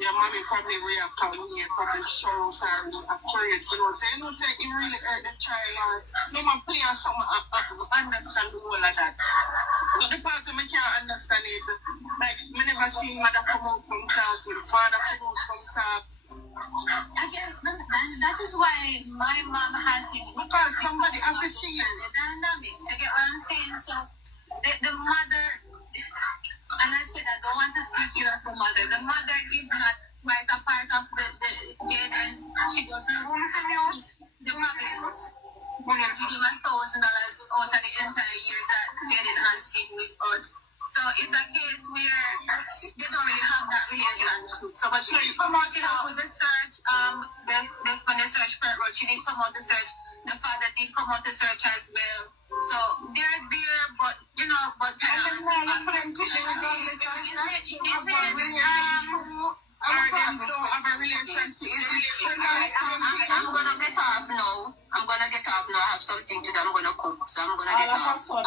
your mommy probably react out here, probably shout or be afraid, you know. So you know, say it really hurt the child or him a play on something, understand the whole of that. But the part of me can't understand is, like, me never seen mother come out from talk, with father come out from talk. I guess that is why my mom has him. Because somebody have to see it. The dynamics, you get what I'm saying? So the mother, and I said I don't want to speak ill of the mother. The mother is not quite a part of the Jayden. She doesn't room for mute. The mother she gave $1,000 out of the entire year that Jayden has been with us. So it's a case where they don't really have that relationship. So but she come out with the search, when the search part road, she didn't come out the search. the father did come out to search as well. So they're there, but you know, but I'm gonna get off now. I'm gonna get off now. I have something to do. I'm gonna cook, so I'm gonna get off. I was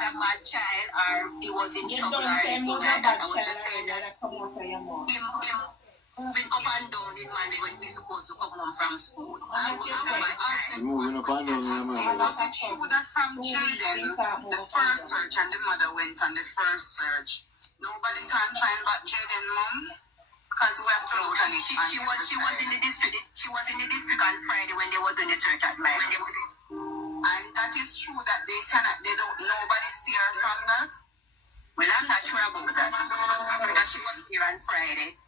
a bad child, or he was in trouble, or anything like that. I was just saying that him moving up and down in Mandeville when he's supposed to come home from school. Moving up and down, Was it true that from Jayden, the first search and the mother went on the first search? Nobody can find back Jayden mom? Because we have to look at it. She was in the district. She was in the district on Friday when they were doing the search at mine. And that is true that nobody see her from that? Well, I'm not sure about that. That she was here on Friday,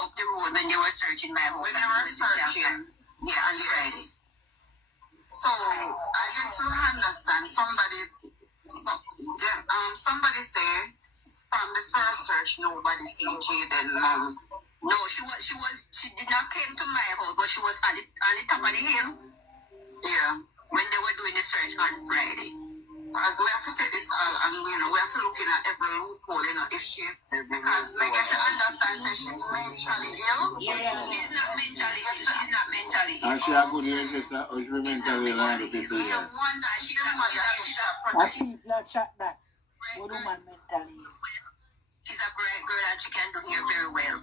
up the road when they were searching my house. When they were searching? Yeah, on Friday. So, I get to understand, somebody say, from the first search, nobody see Jayden mom. No, she did not came to my house, but she was on the top of the hill. Yeah. When they were doing the search on Friday. As we have to take this all, and we have to looking at every loophole, if she, because I guess you understand that she's mentally ill. Yeah. She's not mentally ill. She's not mentally ill. and she a good register, or she mentally ill and the people You here. wonder, she's the mother, she's a I protect. think blood shot that. Good woman mentally. She's a bright girl and she can do here very well.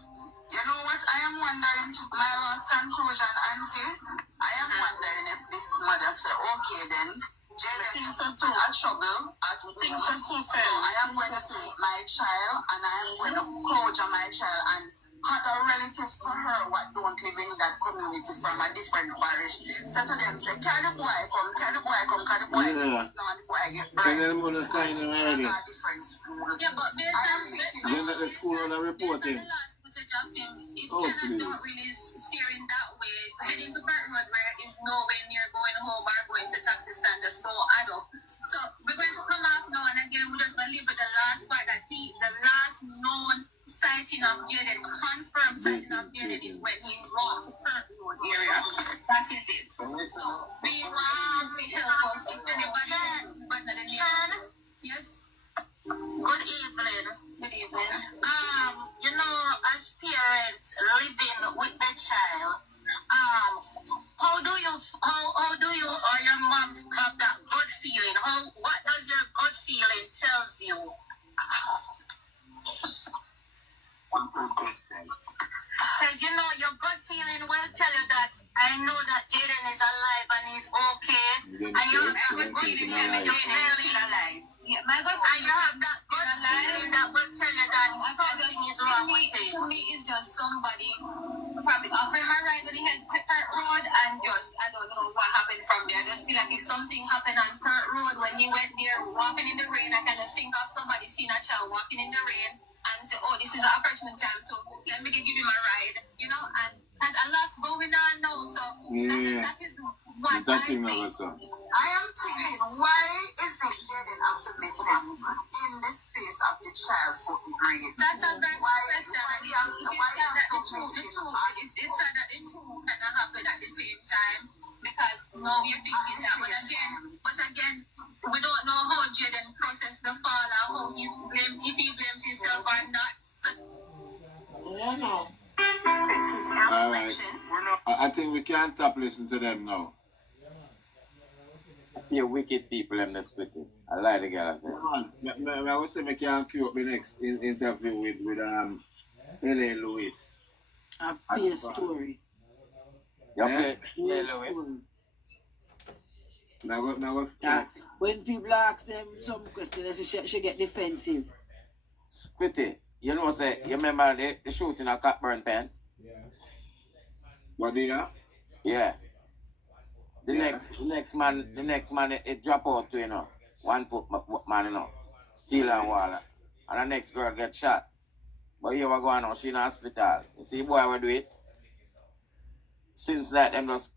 You know what? I am wondering, my last conclusion, Auntie. I am wondering if this mother say, okay then, Jayden is in trouble at home. So I am going to take my child and I am going to closure my child and other relatives for her what don't live in that community from a different parish. So to them say, carry the boy come, carry the boy come, carry the boy come. Yeah. Now the boy get And then I'm gonna sign him already. a different school. yeah, but Then let the school on a report him. it Oh, cannot please. not really steer in that way. Heading to Burton Road where is nowhere near going home or going to taxi stand, there's no adult. So we're going to come out now, and again we're just going to leave with the last part that the last known sighting of Jayden, confirmed sighting of Jayden is when he walked to Burton Road area. That is it. So we want to help us if anybody but the name. Yes. Good evening. Good evening. You know, as parents living with the child, how do you or your mom have that gut feeling? What does your gut feeling tells you? Because you know, your gut feeling will tell you that I know that Jayden is alive and he's okay. And you have that good feeling that Jayden is alive. Yeah, my gut And you have that good feeling that will tell you that something is wrong with him. To me, it's just somebody probably offering my ride when he had Pert Road and just, I don't know what happened from there. I just feel like if something happened on Pert Road when he went there walking in the rain, I kind of think of somebody seeing a child walking in the rain and say, oh, this is an opportune time to let me give him a ride, you know, and has a lot going on now, so Yeah. that is what That I thing think. never saw. I am thinking, why is it Jayden after missing in the space of the child foot grade? That's a very Why good question. And it's sad that the two kind of happen at the same time because now you're thinking that. But again, we don't know how Jayden processed the fall or how if he blames himself or not. Yeah, no. It's a All right. self-reflection. I think we can't stop listening to them now. You wicked people them that's wicked. I like the girl there. Come on. I would say we can queue up the next interview with L.A. Lewis. A peer story. You Yeah. play Peer Louis? story. Now Yeah. When people ask them some questions, she get defensive. Quitty, you know say you remember the shooting at Cockburn Pen? What do you have? Yeah. The Yeah. next man it drop out to, you know. 1 foot man, you know. Steel and wall. And the next girl get shot. But here we go on now, she in the hospital. You see boy we do it. Since that them just